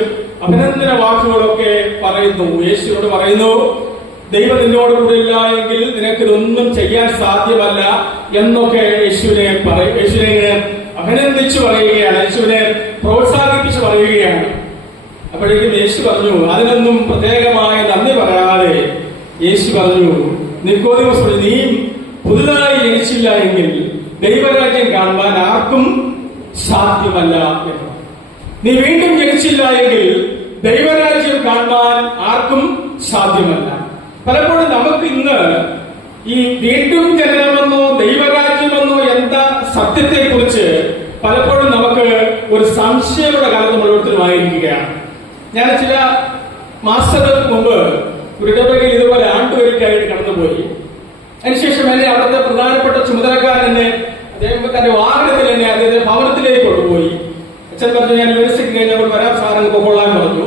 അഭിനന്ദന വാക്കുകളൊക്കെ പറയുന്നു. യേശുവിനോട് പറയുന്നു, ദൈവം നിന്നോട് കൂടെ ഇല്ല എങ്കിൽ നിനക്കിതൊന്നും ചെയ്യാൻ സാധ്യമല്ല എന്നൊക്കെ യേശുവിനെ അഭിനന്ദിച്ചു പറയുകയാണ്, യേശുവിനെ പ്രോത്സാഹിപ്പിച്ച് പറയുകയാണ്. അപ്പോഴേക്കും യേശു പറഞ്ഞു, അതിനൊന്നും പ്രത്യേകമായ നന്ദി പറയാതെ യേശു പറഞ്ഞു, നിക്കോദിമോസ് പറഞ്ഞു, നീ പുതുതായി ജനിച്ചില്ല എങ്കിൽ ദൈവരാജ്യം കാണുവാൻ ആർക്കും സാധ്യമല്ല എന്ന്. നീ വീണ്ടും ജനിച്ചില്ല എങ്കിൽ ദൈവരാജ്യം കാണുവാൻ ആർക്കും സാധ്യമല്ല. പലപ്പോഴും നമുക്ക് ഇന്ന് ഈ വീണ്ടും ജനനമെന്നോ ദൈവരാജ്യമെന്നോ എന്താ സത്യത്തെ കുറിച്ച് പലപ്പോഴും നമുക്ക് ഒരു സംശയമുള്ള കാലത്ത് നമ്മൾ ഓരോരുത്തരുമായിരിക്കുകയാണ്. ഞാൻ ചില മാസങ്ങൾക്ക് മുമ്പ് ഒരു ഇടവകയിൽ ഇതുപോലെ ആണ്ടുവരിക്കായിട്ട് കടന്നുപോയി. അതിനുശേഷം എന്നെ അവിടുത്തെ പ്രധാനപ്പെട്ട ചുമതലക്കാരൻ എന്നെ അദ്ദേഹം തന്റെ വാഹനത്തിൽ എന്നെ അദ്ദേഹത്തിന്റെ ഭവനത്തിലേക്ക് കൊണ്ടുപോയി. അച്ഛൻ പറഞ്ഞു, ഞാൻ യൂണിവേഴ്സിറ്റി കഴിഞ്ഞപ്പോൾ വരാൻ സാറങ്ങ് പൊക്കൊള്ളാൻ പറഞ്ഞു.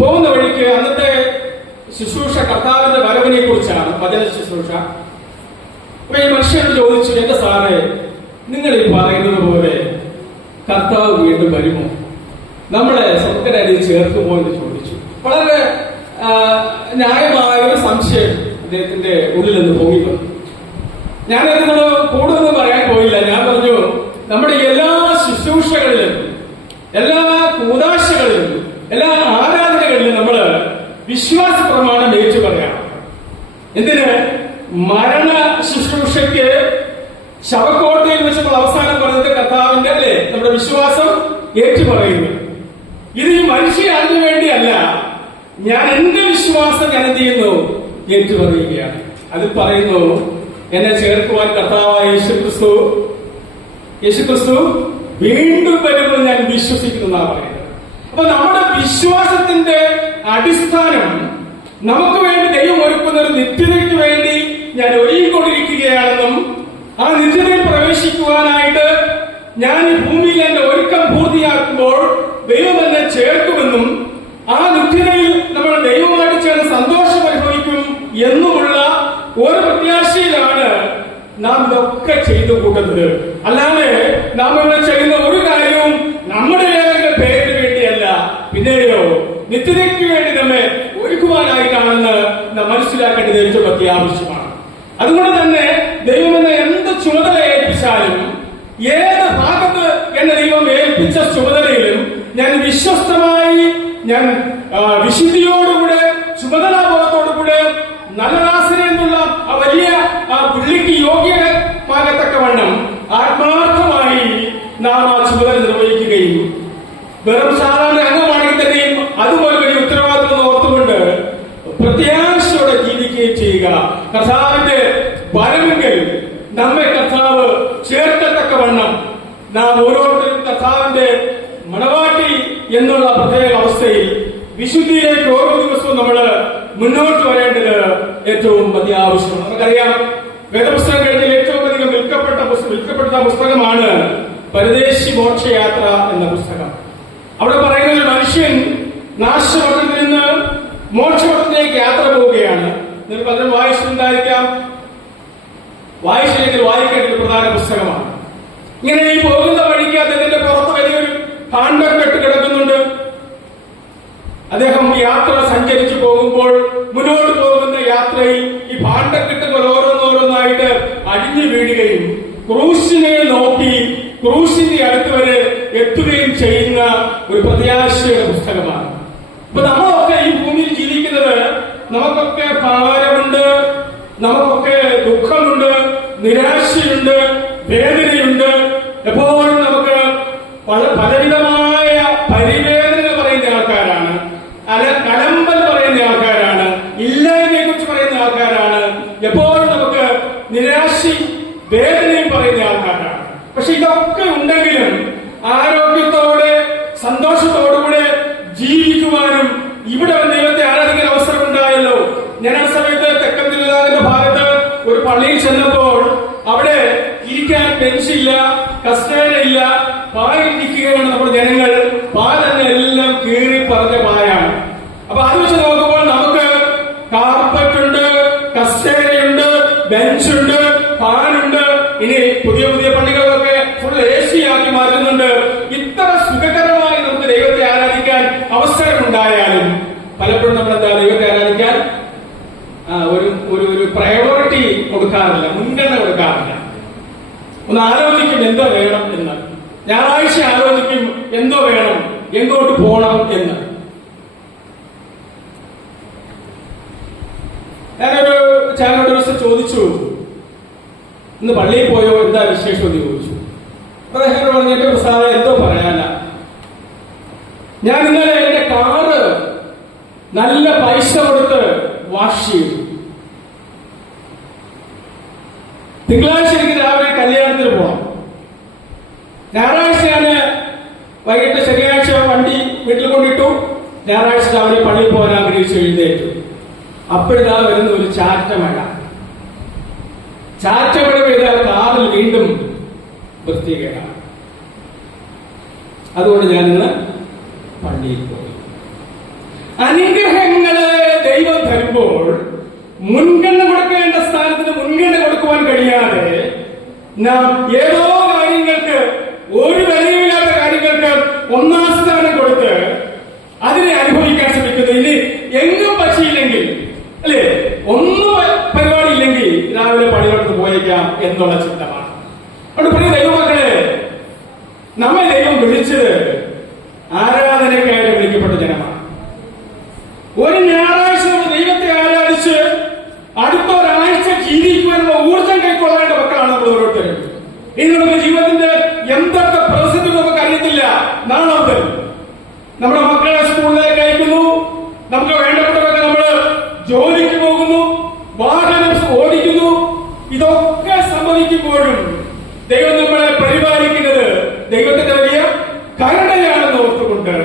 പോകുന്ന വഴിക്ക് അന്നത്തെ ശുശ്രൂഷ കർത്താവിന്റെ വരവിനെ കുറിച്ചാണ്, വചന ശുശ്രൂഷ. അപ്പൊ ഈ മനുഷ്യനോട് ചോദിച്ചു, എന്റെ സാറേ, നിങ്ങൾ ഈ പറയുന്നത് പോലെ കർത്താവ് വീണ്ടും വരുമോ, നമ്മളെ സ്വർഗ്ഗരാജ്യത്തിൽ ചേർക്കുമോ എന്ന് ചോദിച്ചു. വളരെ ന്യായമായ ഒരു സംശയം അദ്ദേഹത്തിന്റെ ഉള്ളിൽ നിന്ന് പൊങ്ങി വന്നു. ഞാനതിനോട് കൂടുതലൊന്നും പറയാൻ പോയില്ല. ഞാൻ പറഞ്ഞു, നമ്മുടെ എല്ലാ ശുശ്രൂഷകളിലും എല്ലാ കൂദാശകളിലും എല്ലാ ആരാധനകളിലും നമ്മള് വിശ്വാസ പ്രമാണം ഏറ്റു പറയാം. എന്തിന്? മരണ ശുശ്രൂഷയ്ക്ക് ശവക്കോട്ടയിൽ വെച്ച് നമ്മൾ അവസാനം പറഞ്ഞത് കർത്താവിന്റെ അല്ലേ നമ്മുടെ വിശ്വാസം ഏറ്റു പറയുന്നു. ഇത് ഈ മനുഷ്യ അതിനു വേണ്ടിയല്ല, ഞാൻ എന്റെ വിശ്വാസം ഞാൻ എന്ത് ചെയ്യുന്നു, ഏറ്റു പറയുകയാണ്. അതിൽ പറയുന്നു, എന്നെ ചേർക്കുവാൻ കർത്താവായ യേശുക്രിസ്തു വീണ്ടും വരുമെന്ന് ഞാൻ വിശ്വസിക്കുന്നു എന്നാ പറയുന്നത്. അപ്പൊ നമ്മുടെ വിശ്വാസത്തിന്റെ അടിസ്ഥാനം നമുക്ക് വേണ്ടി ദൈവം ഒരുക്കുന്ന ഒരു നിത്യതയ്ക്ക് വേണ്ടി ഞാൻ ഒരുങ്ങിക്കൊണ്ടിരിക്കുകയാണെന്നും ആ നിത്യതയിൽ പ്രവേശിക്കുവാനായിട്ട് ഞാൻ ഈ ഭൂമിയിൽ എന്റെ ഒരുക്കം പൂർത്തിയാക്കുമ്പോൾ ദൈവം എന്നെ ചേർക്കുമെന്നും ആ നിത്യതയിൽ നമ്മൾ ദൈവമായിട്ട് ചേർന്ന് സന്തോഷം അനുഭവിക്കും എന്നുമുള്ള ഒരു പ്രത്യാശയിലാണ് നാം ഇതൊക്കെ ചെയ്തു കൂട്ടുന്നത്. അല്ലാതെ നാം ഇവിടെ ചെയ്യുന്ന ഒരു കാര്യവും നമ്മുടെ ഏതെങ്കിലും പേരിന് വേണ്ടിയല്ല, പിന്നെയോ നിത്യതയ്ക്ക് വേണ്ടി നമ്മെ ഒരുക്കുവാനായിട്ടാണെന്ന് നാം മനസ്സിലാക്കേണ്ടത് ഏറ്റവും അത്യാവശ്യമാണ്. അതുകൊണ്ട് തന്നെ ദൈവം എന്നെ എന്ത് ചുമതല ഏൽപ്പിച്ചാലും, ഏത് ഭാഗത്ത് എന്നെ ദൈവം ഏൽപ്പിച്ച ചുമതലയിലും ഞാൻ വിശ്വസ്തമായി, ഞാൻ വിശുദ്ധിയോടുകൂടെ ചുമതലാബോധത്തോടുകൂടെ നല്ലദാസനെ എന്നുള്ള ആ വലിയ ആ പുള്ളിക്ക് യോഗ്യമാകത്തക്കവണ്ണം ആത്മാർത്ഥമായി നാം ആ ചുമതല നിർവഹിക്കുകയും വെറും സാധാരണ അംഗമാണെങ്കിൽ തന്നെയും അതുപോലെ വലിയ ഉത്തരവാദിത്വം ഓർത്തുകൊണ്ട് പ്രത്യാശയോടെ ജീവിക്കുകയും ചെയ്യുക. കർത്താവിന്റെ വരവെങ്കിൽ നമ്മെ കർത്താവ് ചേർക്കത്തക്കവണ്ണം നാം ഓരോരുത്തരും കർത്താവിന്റെ മണവാട്ടി എന്നുള്ള പ്രത്യേക അവസ്ഥയിൽ വിശുദ്ധിയിലേക്ക് ഓരോ ദിവസവും നമ്മൾ മുന്നോട്ട് വരേണ്ടത് ഏറ്റവും അത്യാവശ്യമാണ്. നമുക്കറിയാം, വേദപുസ്തകം കഴിഞ്ഞാൽ ഏറ്റവും അധികം വിൽക്കപ്പെട്ട പുസ്തകമാണ് പരദേശി മോക്ഷയാത്ര എന്ന പുസ്തകം. അവിടെ പറയുന്ന മനുഷ്യൻ നാശമടത്തിൽ നിന്ന് മോക്ഷമടത്തിലേക്ക് യാത്ര പോവുകയാണ്. നിങ്ങൾ പലരും വായിച്ചിട്ടുണ്ടായിരിക്കാം, വായിച്ചില്ലെങ്കിൽ വായിക്കേണ്ട ഒരു പ്രധാന പുസ്തകമാണ്. ഇങ്ങനെ ഈ പോകുന്ന വഴിക്ക് അദ്ദേഹത്തിന്റെ പുറത്ത് വലിയൊരു ഭാണ്ഡം കെട്ട് കിടക്കുന്നുണ്ട്. അദ്ദേഹം യാത്ര സഞ്ചരിച്ചു പോകുമ്പോൾ മുന്നോട്ട് പോകുന്ന യാത്രയിൽ ഈ ഭാണ്ഡക്കെട്ടുകൾ ഓരോന്നോരോന്നായിട്ട് അടിഞ്ഞു വീഴുകയും ക്രൂശിനെ നോക്കി ക്രൂശിന്റെ അടുത്ത് വരെ എത്തുകയും ചെയ്യുന്ന ഒരു പ്രത്യാശയുടെ പുസ്തകമാണ്. അപ്പൊ നമ്മളൊക്കെ ഈ ഭൂമിയിൽ ജീവിക്കുന്നത്, നമുക്കൊക്കെ ഭാരമുണ്ട്, നമുക്കൊക്കെ ദുഃഖമുണ്ട്, നിരാശയുണ്ട്, വേദനയുണ്ട്. എപ്പോഴും നമുക്ക് പലവിധമായ പരിവേദന പറയുന്ന ആൾക്കാരാണ്, കലമ്പൽ പറയുന്ന ആൾക്കാരാണ്, ഇല്ലായ്മയെ കുറിച്ച് പറയുന്ന ആൾക്കാരാണ്, എപ്പോഴും നമുക്ക് നിരാശയും വേദനയും പറയുന്ന ആൾക്കാരാണ്. പക്ഷെ ഇതൊക്കെ ഉണ്ടെങ്കിലും ആരോഗ്യത്തോടെ സന്തോഷത്തോടുകൂടെ ജീവിക്കുവാനും ഇവിടെ ദൈവത്തെ ആരാധിക്കാൻ അവസരം ഉണ്ടായല്ലോ. ഞാൻ ആ സമയത്ത് തെക്കൻ തിരുവിതാംകൂറിന്റെ ഭാഗത്ത് ഒരു പള്ളിയിൽ ചെന്നപ്പോൾ അവിടെ ഇരിക്കാൻ ബെഞ്ചില്ല, കസേരയില്ല, പാലിരിക്കുകയാണ് നമ്മുടെ ജനങ്ങൾ. പാലെന്നെ എല്ലാം കീറി പറഞ്ഞ പായാണ്. അപ്പൊ അത് വെച്ച് നോക്കുമ്പോൾ നമുക്ക് കാർപ്പറ്റുണ്ട്, കസേരയുണ്ട്, ബെഞ്ചുണ്ട്, ഫാനുണ്ട്. ഇനി പുതിയ പുതിയ പള്ളികളൊക്കെ ഫുൾ AC ആക്കി മാറ്റുന്നുണ്ട്. ഇത്ര സുഖകരമായി നമുക്ക് ദൈവത്തെ ആരാധിക്കാൻ അവസരമുണ്ടായാലും പലപ്പോഴും നമ്മൾ എന്താ ദൈവത്തെ ആരാധിക്കാൻ ഒരു പ്രയോറിറ്റി കൊടുക്കാറില്ല, മുൻഗണന കൊടുക്കാറില്ല. ഒന്ന് ആലോചിക്കും എന്തോ വേണം എന്ന്. ഞായറാഴ്ച ആലോചിക്കും എന്തോ വേണം, എങ്ങോട്ട് പോകണം എന്ന്. ഞാനൊരു ദിവസം ചോദിച്ചു, ഇന്ന് പള്ളിയിൽ പോയോ, എന്താ വിശേഷം എന്ന് ചോദിച്ചു. അദ്ദേഹം പറഞ്ഞിട്ട് സാറേ എന്തോ പറയാന, ഞാൻ ഇന്നലെ എന്റെ കാറ് നല്ല പൈസ കൊടുത്ത് വാഷ് ചെയ്തു. തിങ്കളാഴ്ച എനിക്ക് രാവിലെ കല്യാണത്തിന് പോകണം. ഞായറാഴ്ച ഞാന് വൈകിട്ട് ശനിയാഴ്ച വണ്ടി വീട്ടിൽ കൊണ്ടിട്ടു. ഞായറാഴ്ച രാവിലെ പള്ളിയിൽ പോകാൻ ആഗ്രഹിച്ച് എഴുന്നേറ്റു. അപ്പോഴിതാ വരുന്ന ഒരു ചാറ്റമഴ. ചാറ്റമഴ പെയ്താൽ കാറിൽ വീണ്ടും വൃത്തികേടാണ്. അതുകൊണ്ട് ഞാനിന്ന് പള്ളിയിൽ പോയി. അനുഗ്രഹങ്ങളെ ദൈവം തരുമ്പോൾ മുൻഗണന കൊടുക്കേണ്ട സ്ഥാനത്തിന് മുൻഗണന കൊടുക്കുവാൻ കഴിയാതെ നാം ഏതോ കാര്യങ്ങൾക്ക്, ഒരു വിലയില്ലാത്ത കാര്യങ്ങൾക്ക് ഒന്നാം സ്ഥാനം കൊടുത്ത് അതിനെ അനുഭവിക്കാൻ ശ്രമിക്കുന്നു. ഇനി എങ്ങും പറ്റിയില്ലെങ്കിൽ, അല്ലെ, ഒന്നും പരിപാടി ഇല്ലെങ്കിൽ രാവിലെ പള്ളിയോടത്ത് പോയേക്കാം എന്നുള്ള ചിന്തമാണ്. അതുകൊണ്ട് പ്രിയ ദൈവമക്കളെ, നമ്മെ ദൈവം വിളിച്ചത് ആരാധനയ്ക്കായിട്ട് വിളിക്കപ്പെട്ട ജനമാണ്. ഒരു ഞായറാഴ്ച ദൈവത്തെ ആരാധിച്ച് അടുത്ത ഒരാഴ്ച ജീവിക്കുവാനുള്ള ഊർജം കൈക്കൊള്ളേണ്ട മക്കളാണ് നമ്മൾ ഓരോരുത്തരും. ഇനി നമ്മുടെ ജീവിതത്തിന്റെ എന്തൊക്കെ പ്രതിസന്ധി നമുക്ക് അറിയത്തില്ല. നാളെ നമ്മുടെ മക്കളെ സ്കൂളിലേക്ക് അയക്കുന്നു, നമുക്ക് വേണ്ടപ്പെട്ടവരൊക്കെ നമ്മൾ ജോലിക്ക് പോകുന്നു, വാഹനം ഓടിക്കുന്നു. ഇതൊക്കെ സംഭവിക്കുമ്പോഴും ദൈവം നമ്മളെ പരിപാലിക്കുന്നത് ദൈവത്തിന്റെ വലിയ കരുണയാണെന്ന് ഓർത്തുകൊണ്ട്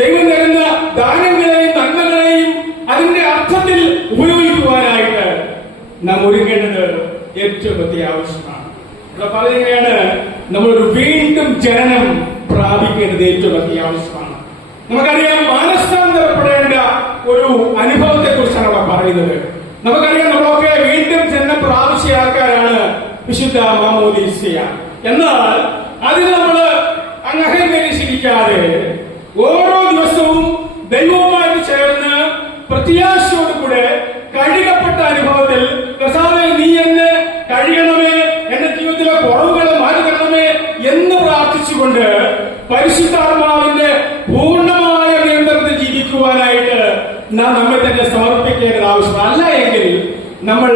ദൈവം തരുന്ന ദാനങ്ങളെയും നന്മകളെയും അതിന്റെ അർത്ഥത്തിൽ ഉപയോഗിക്കുവാനായിട്ട് നാം ഒരുങ്ങേണ്ടത് ഏറ്റവും അത്യാവശ്യമാണ്. ഇവിടെ പറയുകയാണ്, നമ്മളൊരു വീണ്ടും ജനനം പ്രാപിക്കേണ്ടത് ഏറ്റവും അത്യാവശ്യമാണ്. നമുക്കറിയാം, മാനസാന്തരപ്പെടേണ്ട ഒരു അനുഭവത്തെ കുറിച്ചാണ് അവിടെ പറയുന്നത്. നമുക്കറിയാം, നമ്മളൊക്കെ വീണ്ടും ജനനം പ്രാപിച്ച ആൾക്കാരാണ് വിശുദ്ധ മാമോദീസ. എന്നാൽ അതിന് നമ്മൾ അഹങ്കരിച്ചിരിക്കാതെ ഓരോ ദിവസവും ദൈവവുമായിട്ട് ചേർന്ന് പ്രത്യാശയോടുകൂടെ കഴുകപ്പെട്ട അനുഭവത്തിൽ കർത്താവേ, നീ എന്നെ കഴുകണമേ, എന്റെ ജീവിതത്തിലെ കുറവുകളെ മാറ്റിത്തരണമേ എന്ന് പ്രാർത്ഥിച്ചുകൊണ്ട് പരിശുദ്ധാത്മാവിന്റെ പൂർണ്ണമായ നിയന്ത്രണത്തിൽ ജീവിക്കുവാനായിട്ട് നാം നമ്മെ തന്നെ സമർപ്പിക്കേണ്ടത് ആവശ്യമാണ്. അല്ല എങ്കിൽ നമ്മൾ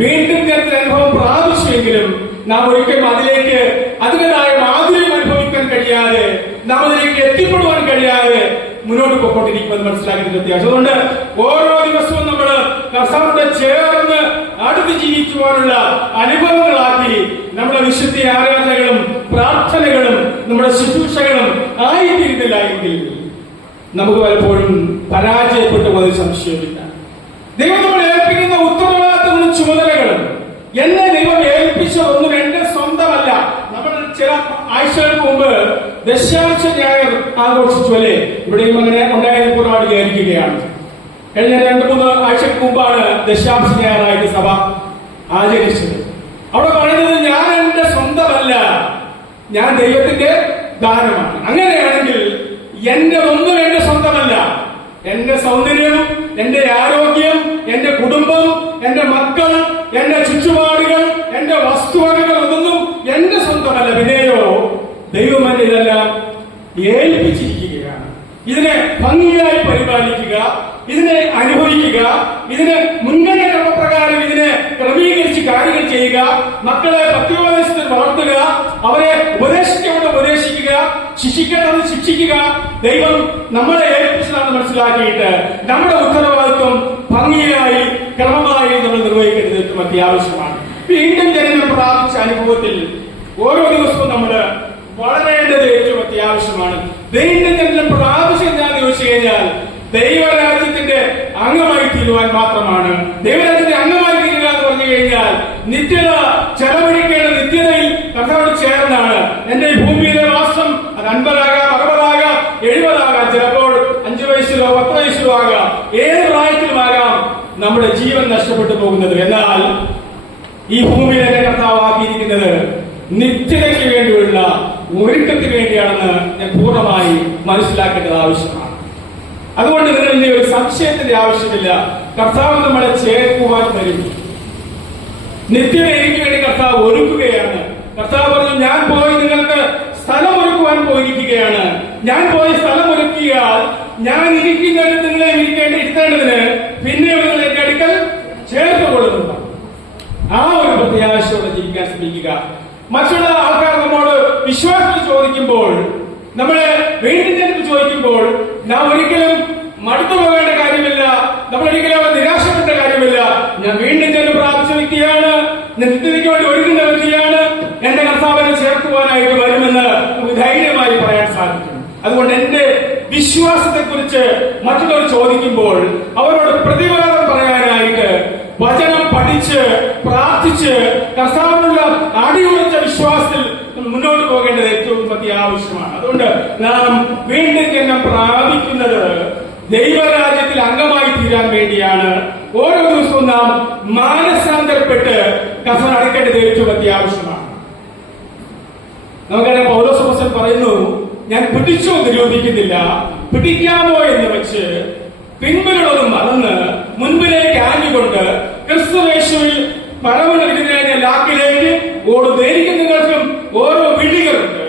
വീണ്ടും ജനത്തിൽ അനുഭവം പ്രാപിച്ചെങ്കിലും നാം ഒരിക്കലും അതിലേക്ക് അതിൻ്റെതായ മാധുര്യം അനുഭവിക്കാൻ കഴിയാതെ, നാം അതിലേക്ക് എത്തിപ്പെടുവാൻ കഴിയാതെ മുന്നോട്ട് പോയിക്കൊണ്ടിരിക്കുമെന്ന് മനസ്സിലാക്കുന്നത് അത്യാവശ്യം. അതുകൊണ്ട് ഓരോ ദിവസവും നമ്മൾ കർത്താവിനോട് ചേർന്ന് അടുത്ത് ജീവിക്കുവാനുള്ള അനുഭവങ്ങളാക്കി നമ്മുടെ വിശുദ്ധ ആരാധനകളും പ്രാർത്ഥനകളും നമ്മുടെ ശുശ്രൂഷകളും ആയിത്തീരുന്നില്ല എങ്കിൽ നമുക്ക് പലപ്പോഴും പരാജയപ്പെട്ടു പോയി സംശയമില്ല. ദൈവം നമ്മൾ ഏൽപ്പിക്കുന്ന ഉത്തരവാദിത്തങ്ങളും ചുമതലകളും എന്നെ ദൈവം ഏൽപ്പിച്ചതൊന്നും എന്റെ സ്വന്തമല്ല. നമ്മൾ ചില ആഴ്ചകൾക്ക് മുമ്പ് ദശാംശ ഞായർ ആഘോഷിച്ചു, അല്ലേ? ഇവിടെയും അങ്ങനെ ഉണ്ടായപ്പോൾ ഒരുപാട് വിചാരിക്കുകയാണ്. കഴിഞ്ഞ 2-3 ആഴ്ചക്ക് മുമ്പാണ് ദശാംശ ഞായറായിട്ട് സഭ ആചരിച്ചത്. അവിടെ പറയുന്നത്, ഞാൻ എന്റെ സ്വന്തമല്ല, ഞാൻ ദൈവത്തിന്റെ ദാനമാണ്. അങ്ങനെയാണെങ്കിൽ എന്റെ ഒന്നും എന്റെ സ്വന്തമല്ല, എന്റെ സൗന്ദര്യം, എന്റെ ആരോഗ്യം, എന്റെ കുടുംബം, എന്റെ മക്കൾ, എന്റെ ചുറ്റുപാടുകൾ, എന്റെ വസ്തുവകകൾ ഒന്നും എന്റെ സ്വന്തമല്ല. പിന്നെയോ ദൈവം എന്നെ ഇതെല്ലാം ഏൽപ്പിച്ചിരിക്കുകയാണ്. ഇതിനെ ഭംഗിയായി പരിപാലിക്കുക, ഇതിനെ അനുഭവിക്കുക, ഇതിനെ മുൻഗണന ക്രമപ്രകാരം ഇതിനെ ക്രമീകരിച്ച് കാര്യങ്ങൾ ചെയ്യുക, മക്കളെ പത്യോപദേശത്തിൽ വളർത്തുക, അവരെ ഉപദേശിക്കേണ്ടത് ഉപദേശിക്കുക, ശിക്ഷിക്കേണ്ടത് ശിക്ഷിക്കുക. ദൈവം നമ്മളെ ഏൽപ്പിച്ചതാണെന്ന് മനസ്സിലാക്കിയിട്ട് നമ്മുടെ ഉത്തരവാദിത്വം ഭംഗിയായി ക്രമമായി നമ്മൾ നിർവഹിക്കേണ്ടത് ഏറ്റവും അത്യാവശ്യമാണ്. വീണ്ടും ജനങ്ങൾ പ്രാപിച്ച അനുഭവത്തിൽ ഓരോ ദിവസവും നമ്മൾ വളരേണ്ടത് ഏറ്റവും അത്യാവശ്യമാണ്. വീണ്ടും ജനങ്ങൾ പ്രാപിച്ചത് എന്താണെന്ന് ചോദിച്ചു കഴിഞ്ഞാൽ ദൈവരാജ്യത്തിന്റെ അംഗമായി തീരുവാൻ മാത്രമാണ്. ദൈവരാജ്യത്തിന്റെ അംഗമായി തീരുക എന്ന് പറഞ്ഞു കഴിഞ്ഞാൽ നിത്യത ചെലവഴിക്കേണ്ട നിത്യതയിൽ കർത്താവിനോട് ചേർന്നാണ്. എന്റെ ഈ ഭൂമിയിലെ വാസം അത് 50 60 70 ചിലപ്പോൾ 5 വയസ്സിലോ 10 വയസ്സിലോ ആകാം, ഏത് പ്രായത്തിലുമാകാം നമ്മുടെ ജീവൻ നഷ്ടപ്പെട്ടു പോകുന്നത്. എന്നാൽ ഈ ഭൂമിയിൽ എന്നെ കർത്താവാക്കിയിരിക്കുന്നത് നിത്യതയ്ക്ക് വേണ്ടിയുള്ള ഒരുക്കത്തിന് വേണ്ടിയാണെന്ന് ഞാൻ പൂർണ്ണമായി മനസ്സിലാക്കേണ്ടത് ആവശ്യമാണ്. അതുകൊണ്ട് നിങ്ങൾ ഇനി ഒരു സംശയത്തിന്റെ ആവശ്യമില്ല. കർത്താവ് നമ്മളെ ചേർക്കുവാൻ വരും. നിത്യത എനിക്ക് വേണ്ടി കർത്താവ് ഒരുക്കുകയാണ്. കർത്താവ് പറഞ്ഞു, ഞാൻ പോയി നിങ്ങൾക്ക് സ്ഥലം ഒരുക്കുവാൻ പോയിരിക്കുകയാണ്. ഞാൻ പോയി സ്ഥലം ഒരുക്കിയാൽ ഞാൻ ഇരിക്കുന്നിടത്ത് നിങ്ങളെ ഇരുത്തേണ്ടതിന് പിന്നെ നിങ്ങൾ എന്റെ അടുക്കൽ ചേർത്ത് കൊള്ളുന്നുണ്ട്. ആ ഒരു പ്രത്യാശയോടെ ജീവിക്കാൻ ശ്രമിക്കുക. മറ്റുള്ള ആൾക്കാർ നമ്മോട് വിശ്വാസത്തിൽ ചോദിക്കുമ്പോൾ, നമ്മളെ വീണ്ടും ജനത്തിൽ ചോദിക്കുമ്പോൾ നാം ഒരിക്കലും മടുത്തു പോകേണ്ട കാര്യമില്ല, നമ്മളൊരിക്കലും നിരാശപ്പെട്ട കാര്യമില്ല. ഞാൻ വീണ്ടും ജനം പ്രാപിച്ച വ്യക്തിയാണ്, നിത്യതയ്ക്ക് വേണ്ടി ഒരുങ്ങുന്ന വ്യക്തിയാണ്, എന്റെ കർത്താവിനെ ചേർക്കുവാനായിട്ട് വരുമെന്ന് നമുക്ക് ധൈര്യമായി പറയാൻ സാധിക്കും. അതുകൊണ്ട് എന്റെ വിശ്വാസത്തെ കുറിച്ച് മറ്റുള്ളവർ ചോദിക്കുമ്പോൾ അവരോട് പ്രതിവാദം പറയാനായിട്ട് വചനം പഠിച്ച് പ്രാർത്ഥിച്ച് കർത്താവിനുള്ള അടിയുറച്ച വിശ്വാസത്തിൽ മുന്നോട്ട് പോകേണ്ടത് ഏറ്റവും അത്യാവശ്യമാണ്. അതുകൊണ്ട് നാം വീണ്ടും ജന്മം പ്രാപിക്കുന്നത് ദൈവരാജ്യത്തിൽ അംഗമായി തീരാൻ വേണ്ടിയാണ്. ഓരോ ദിവസവും നാം മാനസാന്തരപ്പെട്ട് കർത്താവിനെ അടുക്കേണ്ടത് ഏറ്റവും അത്യാവശ്യമാണ്. നമുക്കറിയാം, പൗലോസ് അപ്പോസ്തലൻ പറയുന്നു, ഞാൻ പിടിച്ചോ നിരൂപിക്കുന്നില്ല, പിടിക്കാമോ എന്ന് വെച്ച് പിൻപിലുള്ളത് മറന്ന് മുൻപിലേക്ക് ആഞ്ഞുകൊണ്ട് ക്രിസ്തുയേശുവിൽ പരമനവിധനായ ലാക്കിലേക്ക് ഓടുന്നു. എനിക്ക് നിങ്ങൾക്കും ഓരോ വിളികളുണ്ട്.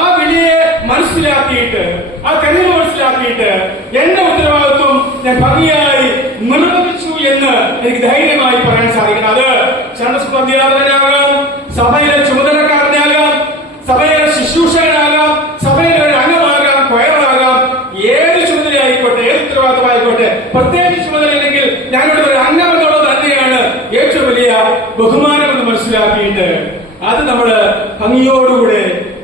ആ വിളിയെ മനസ്സിലാക്കിയിട്ട്, ആ തെളിവ് മനസ്സിലാക്കിയിട്ട് എന്റെ ഉത്തരവാദിത്വം ഞാൻ ഭംഗിയായി നിർവഹിച്ചു എന്ന് എനിക്ക് ധൈര്യമായി പറയാൻ സാധിക്കണം. അത് ചന്ദ്രസ്വ അധ്യാപകനാകാം, സഭയിലെ ചുമതലക്കാരനാകാം, സഭയിലെ ശുശ്രൂഷകനാകാം, സഭയിലെ ഒരു അംഗമാകാം, കൊയറാകാം, ഏത് ചുമതലയായിക്കോട്ടെ, ഏത് ഉത്തരവാദിത്തമായിക്കോട്ടെ, പ്രത്യേകിച്ച് ചുമതലയില്ലെങ്കിൽ ഞങ്ങളുടെ ഒരു അംഗം എന്നുള്ളത് തന്നെയാണ് ഏറ്റവും വലിയ ബഹുമാനം എന്ന് മനസ്സിലാക്കിയിട്ട് അത് നമ്മള് ഭംഗിയോടുകൂടെ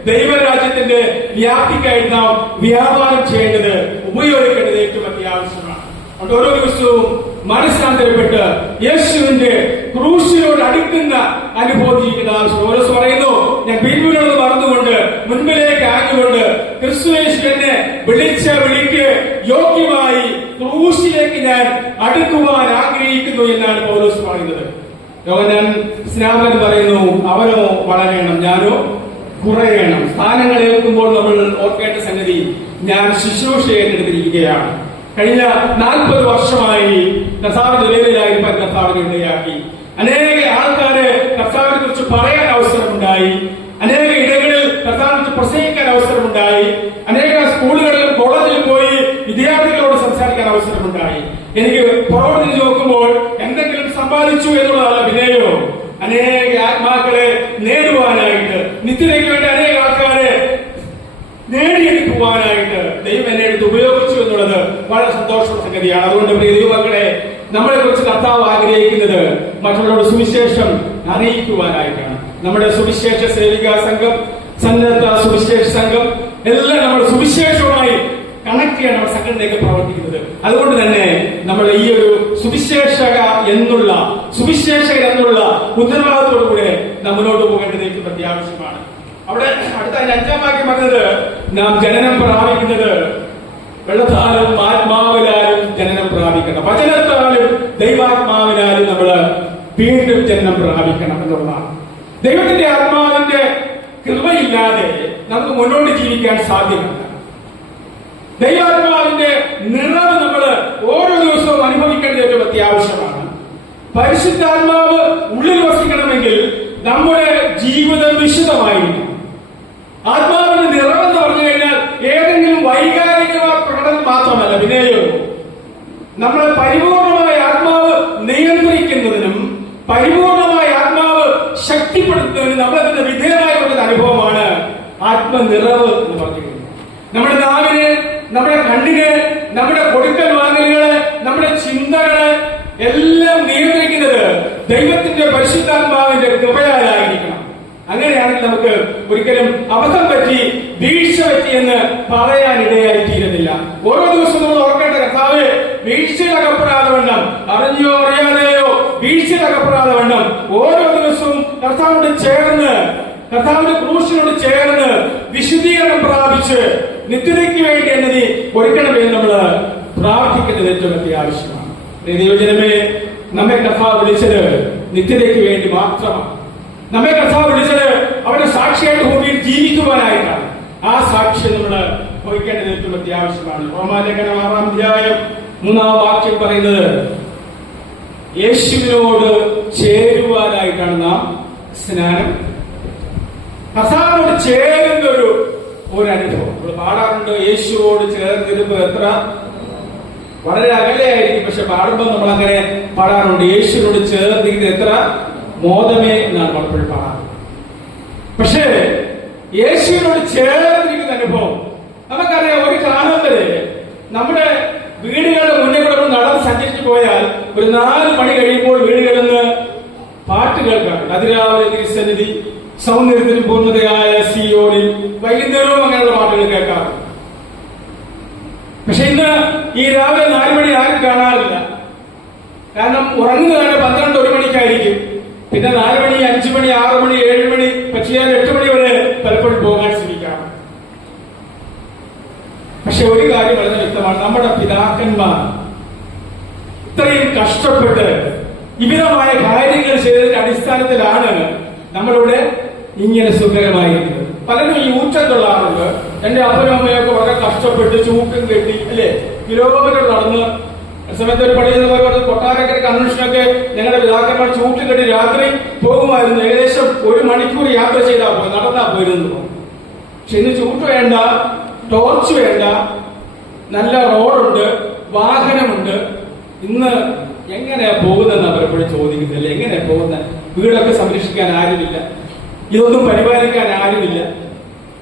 ദൈവരാജ്യത്തിന്റെ വ്യാപ്തിക്കായിട്ട് നാം വ്യാപാരം ചെയ്യേണ്ടത്, ഉപയോഗിക്കേണ്ടത് ഏറ്റവും അത്യാവശ്യമാണ്. അതുകൊണ്ട് ഓരോ ദിവസവും മനസ്സാന്തരപ്പെട്ട് യേശുവിന്റെ ക്രൂശിനോട് അടുക്കുന്ന അനുഭവം ജീവിക്കുന്ന ആവശ്യം. ഓരോ പറയുന്നു, ഞാൻ പിൻപിലുള്ളത് മറന്നുകൊണ്ട് മുൻപിലേക്ക് ആഞ്ഞുകൊണ്ട് ക്രിസ്തുയേശു എന്നെ വിളിച്ച വിളിക്ക് യോഗ്യമായി ക്രൂശിലേക്ക് ഞാൻ അടുക്കുവാൻ ആഗ്രഹിക്കുന്നു എന്നാണ് പൗലോസ് പറയുന്നത്. യോഹന്നാൻ സ്നാപകൻ പറയുന്നു, അവനോ വളരണം, ഞാനോ കുറയണം. സ്ഥാനങ്ങൾ ഏൽക്കുമ്പോൾ നമ്മൾ ഓർക്കേണ്ട സംഗതി, ഞാൻ ശുശ്രൂഷ ഏറ്റെടുത്തിരിക്കുകയാണ്. കഴിഞ്ഞ 40 വർഷമായി കർത്താവിന്റെ വേലയിലായിരിക്കാൻ കർത്താവിനെ ഇടയാക്കി. അനേക ആൾക്കാരെ കർത്താവിനെ കുറിച്ച് പറയാൻ അവസരമുണ്ടായി. അനേക ഇടങ്ങളിൽ കർത്താവിനെ കുറിച്ച് പ്രസംഗിക്കാൻ അവസരമുണ്ടായി. അനേക സ്കൂളുകളിലും കോളേജിലും പോയി വിദ്യാർത്ഥികളോട് സംസാരിക്കാൻ അവസരമുണ്ടായി. എനിക്ക് പുറമെ നോക്കുമ്പോൾ എന്തെങ്കിലും സമ്പാദിച്ചു എന്നുള്ളതല്ല, പിന്നെയോ അനേക ആത്മാക്കളെ നേടുവാനായിട്ട്, നിത്യതയ്ക്ക് വേണ്ടി അനേക ആൾക്കാരെ നേടിയെടുക്കുവാനായിട്ട് ദൈവം എന്നെ എടുത്ത് ഉപയോഗിച്ചു എന്നുള്ളത് വളരെ സന്തോഷമുള്ള സംഗതിയാണ്. അതുകൊണ്ട് പ്രിയ ദൈവമക്കളെ, നമ്മളെ കുറിച്ച് കർത്താവ് ആഗ്രഹിക്കുന്നത് മറ്റുള്ളവരുടെ സുവിശേഷം അറിയിക്കുവാനായിട്ടാണ്. നമ്മുടെ സുവിശേഷ സേവികാ സംഘം, സന്നദ്ധ സുവിശേഷ സംഘം എല്ലാം നമ്മൾ സുവിശേഷവുമായി കണക്ട് ചെയ്യാൻ നമ്മുടെ സംഘടനയൊക്കെ പ്രവർത്തിക്കുന്നത്. അതുകൊണ്ട് തന്നെ നമ്മൾ ഈ ഒരു സുവിശേഷകൻ എന്നുള്ള ഉത്തരവാദിത്തോടുകൂടെ നാം മുന്നോട്ട് പോകേണ്ടത് ഏറ്റവും അത്യാവശ്യമാണ്. അവിടെ അടുത്ത 5-ാം വാക്യം പറഞ്ഞത്, നാം ജനനം പ്രാപിക്കുന്നത് വെള്ളത്താലും ആത്മാവിലാലും ജനനം പ്രാപിക്കണം, വചനത്താലും ദൈവാത്മാവിനാലും നമ്മൾ വീണ്ടും ജനനം പ്രാപിക്കണം എന്നുള്ളതാണ്. ദൈവത്തിന്റെ ആത്മാവിന്റെ കൃപയില്ലാതെ നമുക്ക് മുന്നോട്ട് ജീവിക്കാൻ സാധ്യമല്ല. ദൈവാത്മാവിന്റെ നിറവ് നമ്മൾ ഓരോ ദിവസവും അനുഭവിക്കേണ്ടത് ഏറ്റവും അത്യാവശ്യമാണ്. പരിശുദ്ധാത്മാവ് ഉള്ളിൽ വസിക്കണമെങ്കിൽ നമ്മുടെ ജീവിതം വിശുദ്ധമായിരിക്കും. ആത്മാവിന്റെ നിറവെന്ന് പറഞ്ഞു കഴിഞ്ഞാൽ ഏതെങ്കിലും വൈകാരിക പ്രകടനം മാത്രമല്ല, പിന്നെയോ നമ്മളെ പരിപൂർണമായ ആത്മാവ് നിയന്ത്രിക്കുന്നതിനും പരിപൂർണമായ ആത്മാവ് ശക്തിപ്പെടുത്തുന്നതിനും നമ്മളതിന്റെ വിധേയമായ ഒരു അനുഭവമാണ് ആത്മനിറവ് എന്ന് പറഞ്ഞു കഴിഞ്ഞാൽ. നമ്മുടെ നാവിനെ, നമ്മുടെ കണ്ണിനെ, നമ്മുടെ കൊടുക്കൽ വാങ്ങലുകളെ, നമ്മുടെ ചിന്തകളെ എല്ലാം നിയന്ത്രിക്കുന്നത് ദൈവത്തിന്റെ പരിശുദ്ധാത്മാവിന്റെ കൃപയാലായിരിക്കണം. അങ്ങനെയാണെങ്കിൽ നമുക്ക് ഒരിക്കലും അബദ്ധം പറ്റി, വീഴ്ച പറ്റി എന്ന് പറയാനിടയായി തീരുന്നില്ല. ഓരോ ദിവസവും നമ്മൾ ഓർക്കേണ്ട, കർത്താവേ വീഴ്ചയിലകപ്പെടാതെ വണ്ണം, അറിഞ്ഞോ അറിയാതെയോ വീഴ്ചയിലകപ്പെടാതെ വണ്ണം ഓരോ ദിവസവും കർത്താവിനോട് ചേർന്ന്, കർത്താവിന്റെ ക്രൂശിനോട് ചേർന്ന് വിശുദ്ധീകരണം പ്രാപിച്ച് നിത്യതയ്ക്ക് വേണ്ടി എന്നെ നീ ഒരുക്കണമെന്ന് നമ്മൾ പ്രാർത്ഥിക്കുന്നത് ഏറ്റവും അത്യാവശ്യമാണ്. ദൈവജനമേ, നമ്മെ കർത്താവ് വിളിച്ചത് നിത്യതയ്ക്ക് വേണ്ടി മാത്രമാണ്. നമ്മെ കർത്താവ് വിളിച്ചത് അവരുടെ സാക്ഷിയായിട്ട് ഭൂമിയിൽ ജീവിക്കുവാനായിട്ടാണ്. ആ സാക്ഷ്യം നമ്മൾ വഹിക്കേണ്ടത് ഏറ്റവും അത്യാവശ്യമാണ്. റോമാലേഖനം 6-ാം അധ്യായം 3-ാം വാക്യം പറയുന്നത് യേശുവിനോട് ചേരുവാനായിട്ടാണ് നാം സ്നാനം. കർത്താവിനോട് ചേരുന്ന ഒരു അനുഭവം നമ്മൾ പാടാറുണ്ട്. യേശുവോട് ചേർന്നിരുമ്പോ എത്ര വളരെ അകലെയായിരിക്കും, പക്ഷെ പാടുമ്പോൾ നമ്മൾ അങ്ങനെ പാടാറുണ്ട്. യേശുവിനോട് ചേർന്നിരിക്കുന്നത് എത്ര മോദമേ എന്നാണ് പലപ്പോഴും പാടാറ്. പക്ഷേ യേശുവിനോട് ചേർന്നിരിക്കുന്ന അനുഭവം നമുക്കറിയാം. ഒരു കാലം വരെ നമ്മുടെ വീടുകളുടെ മുന്നേ കൂടെ നടന്ന് സഞ്ചരിച്ചു പോയാൽ ഒരു 4 മണി കഴിയുമ്പോൾ വീടുകളിൽ നിന്ന് പാട്ട് കേൾക്കാം. അതിരാവിലെ തിരുസന്നിധി, സൗന്ദര്യത്തിന് പൂർണ്ണതയായ സിയോനിൽ, വൈകുന്നേരവും അങ്ങനെയുള്ള പാട്ടുകൾ കേൾക്കാറുണ്ട്. പക്ഷെ ഇന്ന് ഈ രാവിലെ 4 മണി ആരും കാണാറില്ല. കാരണം ഉറങ്ങുന്നതാണ് 12-1 മണിക്കായിരിക്കും. പിന്നെ 4 മണി, 5 മണി, 6 മണി, 7 മണി, പക്ഷേ 8 മണി വരെ പലപ്പോഴും പോകാൻ ശ്രമിക്കാം. പക്ഷെ ഒരു കാര്യം വളരെ വ്യക്തമാണ്, നമ്മുടെ പിതാക്കന്മാർ ഇത്രയും കഷ്ടപ്പെട്ട് വിവിധമായ കാര്യങ്ങൾ ചെയ്തതിന്റെ അടിസ്ഥാനത്തിലാണ് നമ്മളിവിടെ ഇങ്ങനെ സുഖകരമായിരിക്കുന്നത്. പലരും ഈ ഊറ്റം കൊള്ളാറുണ്ട്. എന്റെ അപ്പനും അമ്മയൊക്കെ വളരെ കഷ്ടപ്പെട്ട് ചൂട്ടും കെട്ടി, അല്ലെ, കിലോമീറ്റർ നടന്ന് സമയത്ത് ഒരു പള്ളിയിൽ കൊട്ടാരക്കര കൺവെൻഷനൊക്കെ ഞങ്ങളുടെ പിതാക്കന്മാർ ചൂട്ടും കെട്ടി രാത്രി പോകുമായിരുന്നു. ഏകദേശം 1 മണിക്കൂർ യാത്ര ചെയ്താൽ പോയി, നടന്നാ പോയിരുന്നു. പക്ഷെ ഇന്ന് ചൂട്ട് വേണ്ട, ടോർച്ച് വേണ്ട, നല്ല റോഡുണ്ട്, വാഹനമുണ്ട്. ഇന്ന് എങ്ങനെയാ പോകുന്നതെന്ന് പലപ്പോഴും ചോദിക്കുന്നില്ല. എങ്ങനെയാ പോകുന്നത്? വീടൊക്കെ സംരക്ഷിക്കാൻ ആരുമില്ല, ഇതൊന്നും പരിപാലിക്കാൻ ആരുമില്ല.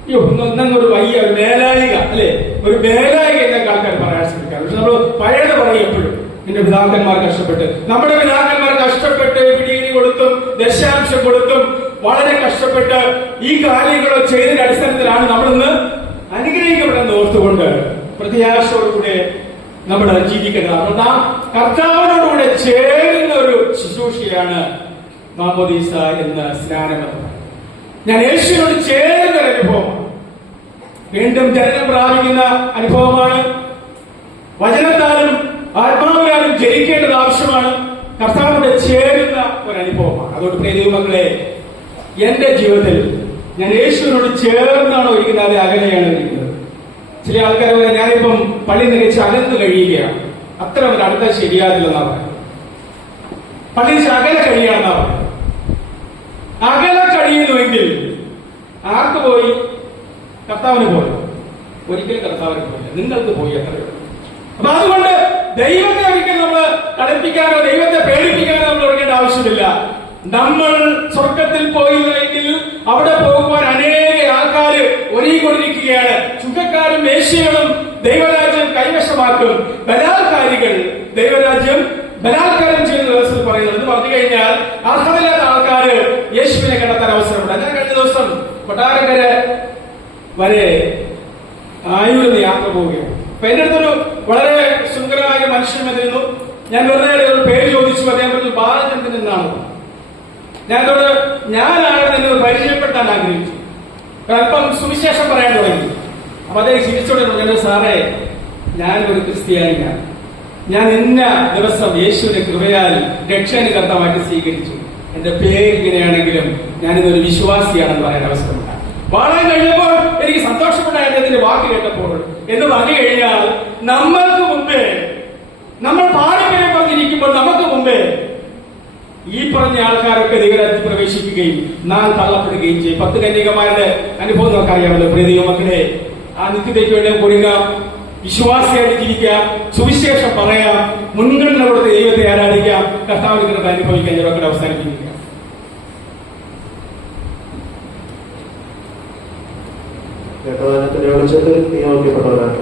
ഒരു വയ്യ, ഒരു മേലായിക, അല്ലെ, ഒരു മേലായിക എന്നൊക്കെ ആൾക്കാർ പറയാൻ ശ്രമിക്കാം. പക്ഷെ നമ്മൾ പഴയത് പറയും എപ്പോഴും, എന്റെ പിതാക്കന്മാർ കഷ്ടപ്പെട്ട്. നമ്മുടെ പിതാക്കന്മാർ കഷ്ടപ്പെട്ട് പിടിയിനി കൊടുത്തും ദശാംശം കൊടുത്തും വളരെ കഷ്ടപ്പെട്ട് ഈ കാര്യങ്ങൾ ചെയ്തതിന്റെ അടിസ്ഥാനത്തിലാണ് നമ്മളിന്ന് അനുഗ്രഹിക്കപ്പെടുന്നത്. ഓർത്തുകൊണ്ട് പ്രത്യാശയോടുകൂടെ നമ്മൾ ജീവിക്കുന്നത്. നാം കർത്താവിനോടുകൂടെ ചേരുന്ന ഒരു ശുശ്രൂഷയാണ് മാമോദീസ എന്ന സ്നാനം. ഞാൻ യേശുവിനോട് ചേരുന്ന ഒരു അനുഭവമാണ്. വീണ്ടും ജനനം പ്രാപിക്കുന്ന അനുഭവമാണ്. വചനത്താലും ആത്മാവിനാലും ജനിക്കേണ്ടത് ആവശ്യമാണ്. കർത്താവിനോട് ചേരുന്ന ഒരു അനുഭവമാണ്. അതുകൊണ്ട് പ്രിയ ദൈവമക്കളെ, എന്റെ ജീവിതത്തിൽ ഞാൻ യേശുവിനോട് ചേർന്നാണോ ഇരിക്കുന്നത്, അത് അകലെയാണ് ഇരിക്കുന്നത്. ചില ആൾക്കാർ പറയാം, ഞാനിപ്പം പള്ളി നികച്ച് അകന്ന് കഴിയുകയാണ്, അത്ര ഒരു അടുത്ത ശരിയാകില്ലെന്നാ പറയുന്നത്. പള്ളി അകലെ കഴിയാണെന്നാ പറയുന്നത്. അകലെ കഴിയുന്നുവെങ്കിൽ ആർക്ക് പോയി? കർത്താവിന് പോയി. ഒരിക്കലും കർത്താവിന് പോയില്ല, നിങ്ങൾക്ക് പോയി അത്രയേ ഉള്ളൂ. അപ്പൊ അതുകൊണ്ട് ദൈവത്തെ ഒരിക്കലും നമ്മൾ കളിപ്പിക്കാനോ ദൈവത്തെ പേടിപ്പിക്കാനോ നമ്മൾ തുടങ്ങേണ്ട ആവശ്യമില്ല. നമ്മൾ സ്വർഗത്തിൽ പോയില്ലെങ്കിൽ അവിടെ പോകുവാൻ അനേക ആൾക്കാര് ഒരുങ്ങിക്കൊണ്ടിരിക്കുകയാണ്. ചുങ്കക്കാരും വേശ്യകളും ദൈവരാജ്യം കൈവശമാക്കും. ബലാത്കാരികൾ ദൈവരാജ്യം ബലാത്കാരം ചെയ്യുന്ന ദിവസത്തിൽ പറയുന്നത് എന്ന് പറഞ്ഞു കഴിഞ്ഞാൽ അർഹതയില്ലാത്ത ആൾക്കാര് യേശുവിനെ കണ്ടെത്താൻ അവസരമുണ്ട്. ഞാൻ കഴിഞ്ഞ ദിവസം കൊട്ടാരക്കര വരെ ആയൂരിൽ യാത്ര പോവുകയാണ്. അപ്പൊ എന്റെ അടുത്തൊരു വളരെ സുന്ദരമായ മനുഷ്യൻ വന്നിരുന്നു. ഞാൻ വെറുതെ ഒരു പേര് ചോദിച്ചു. അദ്ദേഹം പറഞ്ഞു ബാലചന്ദ്രൻ എന്നാണ്. ഞാനാണ് എന്നെ പരിചയപ്പെട്ടാൻ ആഗ്രഹിച്ചു. അല്പം സുവിശേഷം പറയാൻ തുടങ്ങി. അപ്പൊ അദ്ദേഹം ചിരിച്ചോടെ, സാറേ, ഞാനൊരു ക്രിസ്ത്യാനിയാണ്. ഞാൻ ഇന്ന ദിവസം യേശുവിന്റെ കൃപയാൽ രക്ഷാനുകർത്താവായിട്ട് സ്വീകരിച്ചു. എന്റെ പേര് ഇങ്ങനെയാണെങ്കിലും ഞാനിതൊരു വിശ്വാസിയാണെന്ന് പറയാൻ അവസരമുണ്ട്. വളരെ കഴിഞ്ഞപ്പോൾ എനിക്ക് സന്തോഷമുണ്ടായിരുന്നു ഇതിന്റെ വാക്ക് കേട്ടപ്പോൾ. എന്ന് പറഞ്ഞു കഴിഞ്ഞാൽ നമ്മൾക്ക് മുമ്പേ, നമ്മൾ പാരമ്പര്യം പറഞ്ഞിരിക്കുമ്പോൾ നമുക്ക് മുമ്പേ ഈ പറഞ്ഞ ആൾക്കാരൊക്കെ ദൈവരാജ്യത്തിൽ പ്രവേശിക്കുകയും നാം തള്ളപ്പെടുകയും ചെയ്യും. 10 കന്യകമാരുടെ അനുഭവം നമുക്കറിയാമല്ലോ. പ്രിയ ദൈവമക്കളെ, ആ നിത്യതയ്ക്ക് വേണ്ടി ഒരുങ്ങാം, വിശ്വാസിയായിട്ട് ജീവിക്കാം, സുവിശേഷം പറയാം, മുൻഗണന കൊടുത്ത് ദൈവത്തെ ആരാധിക്കാം, കർത്താവിനെ അനുഭവിക്കാൻ ഞങ്ങൾക്ക് അവസാനിപ്പിക്കുക. കേട്ടതിനെ വിളിച്ചിട്ട് നിയോഗിക്കപ്പെട്ടവരാണ്.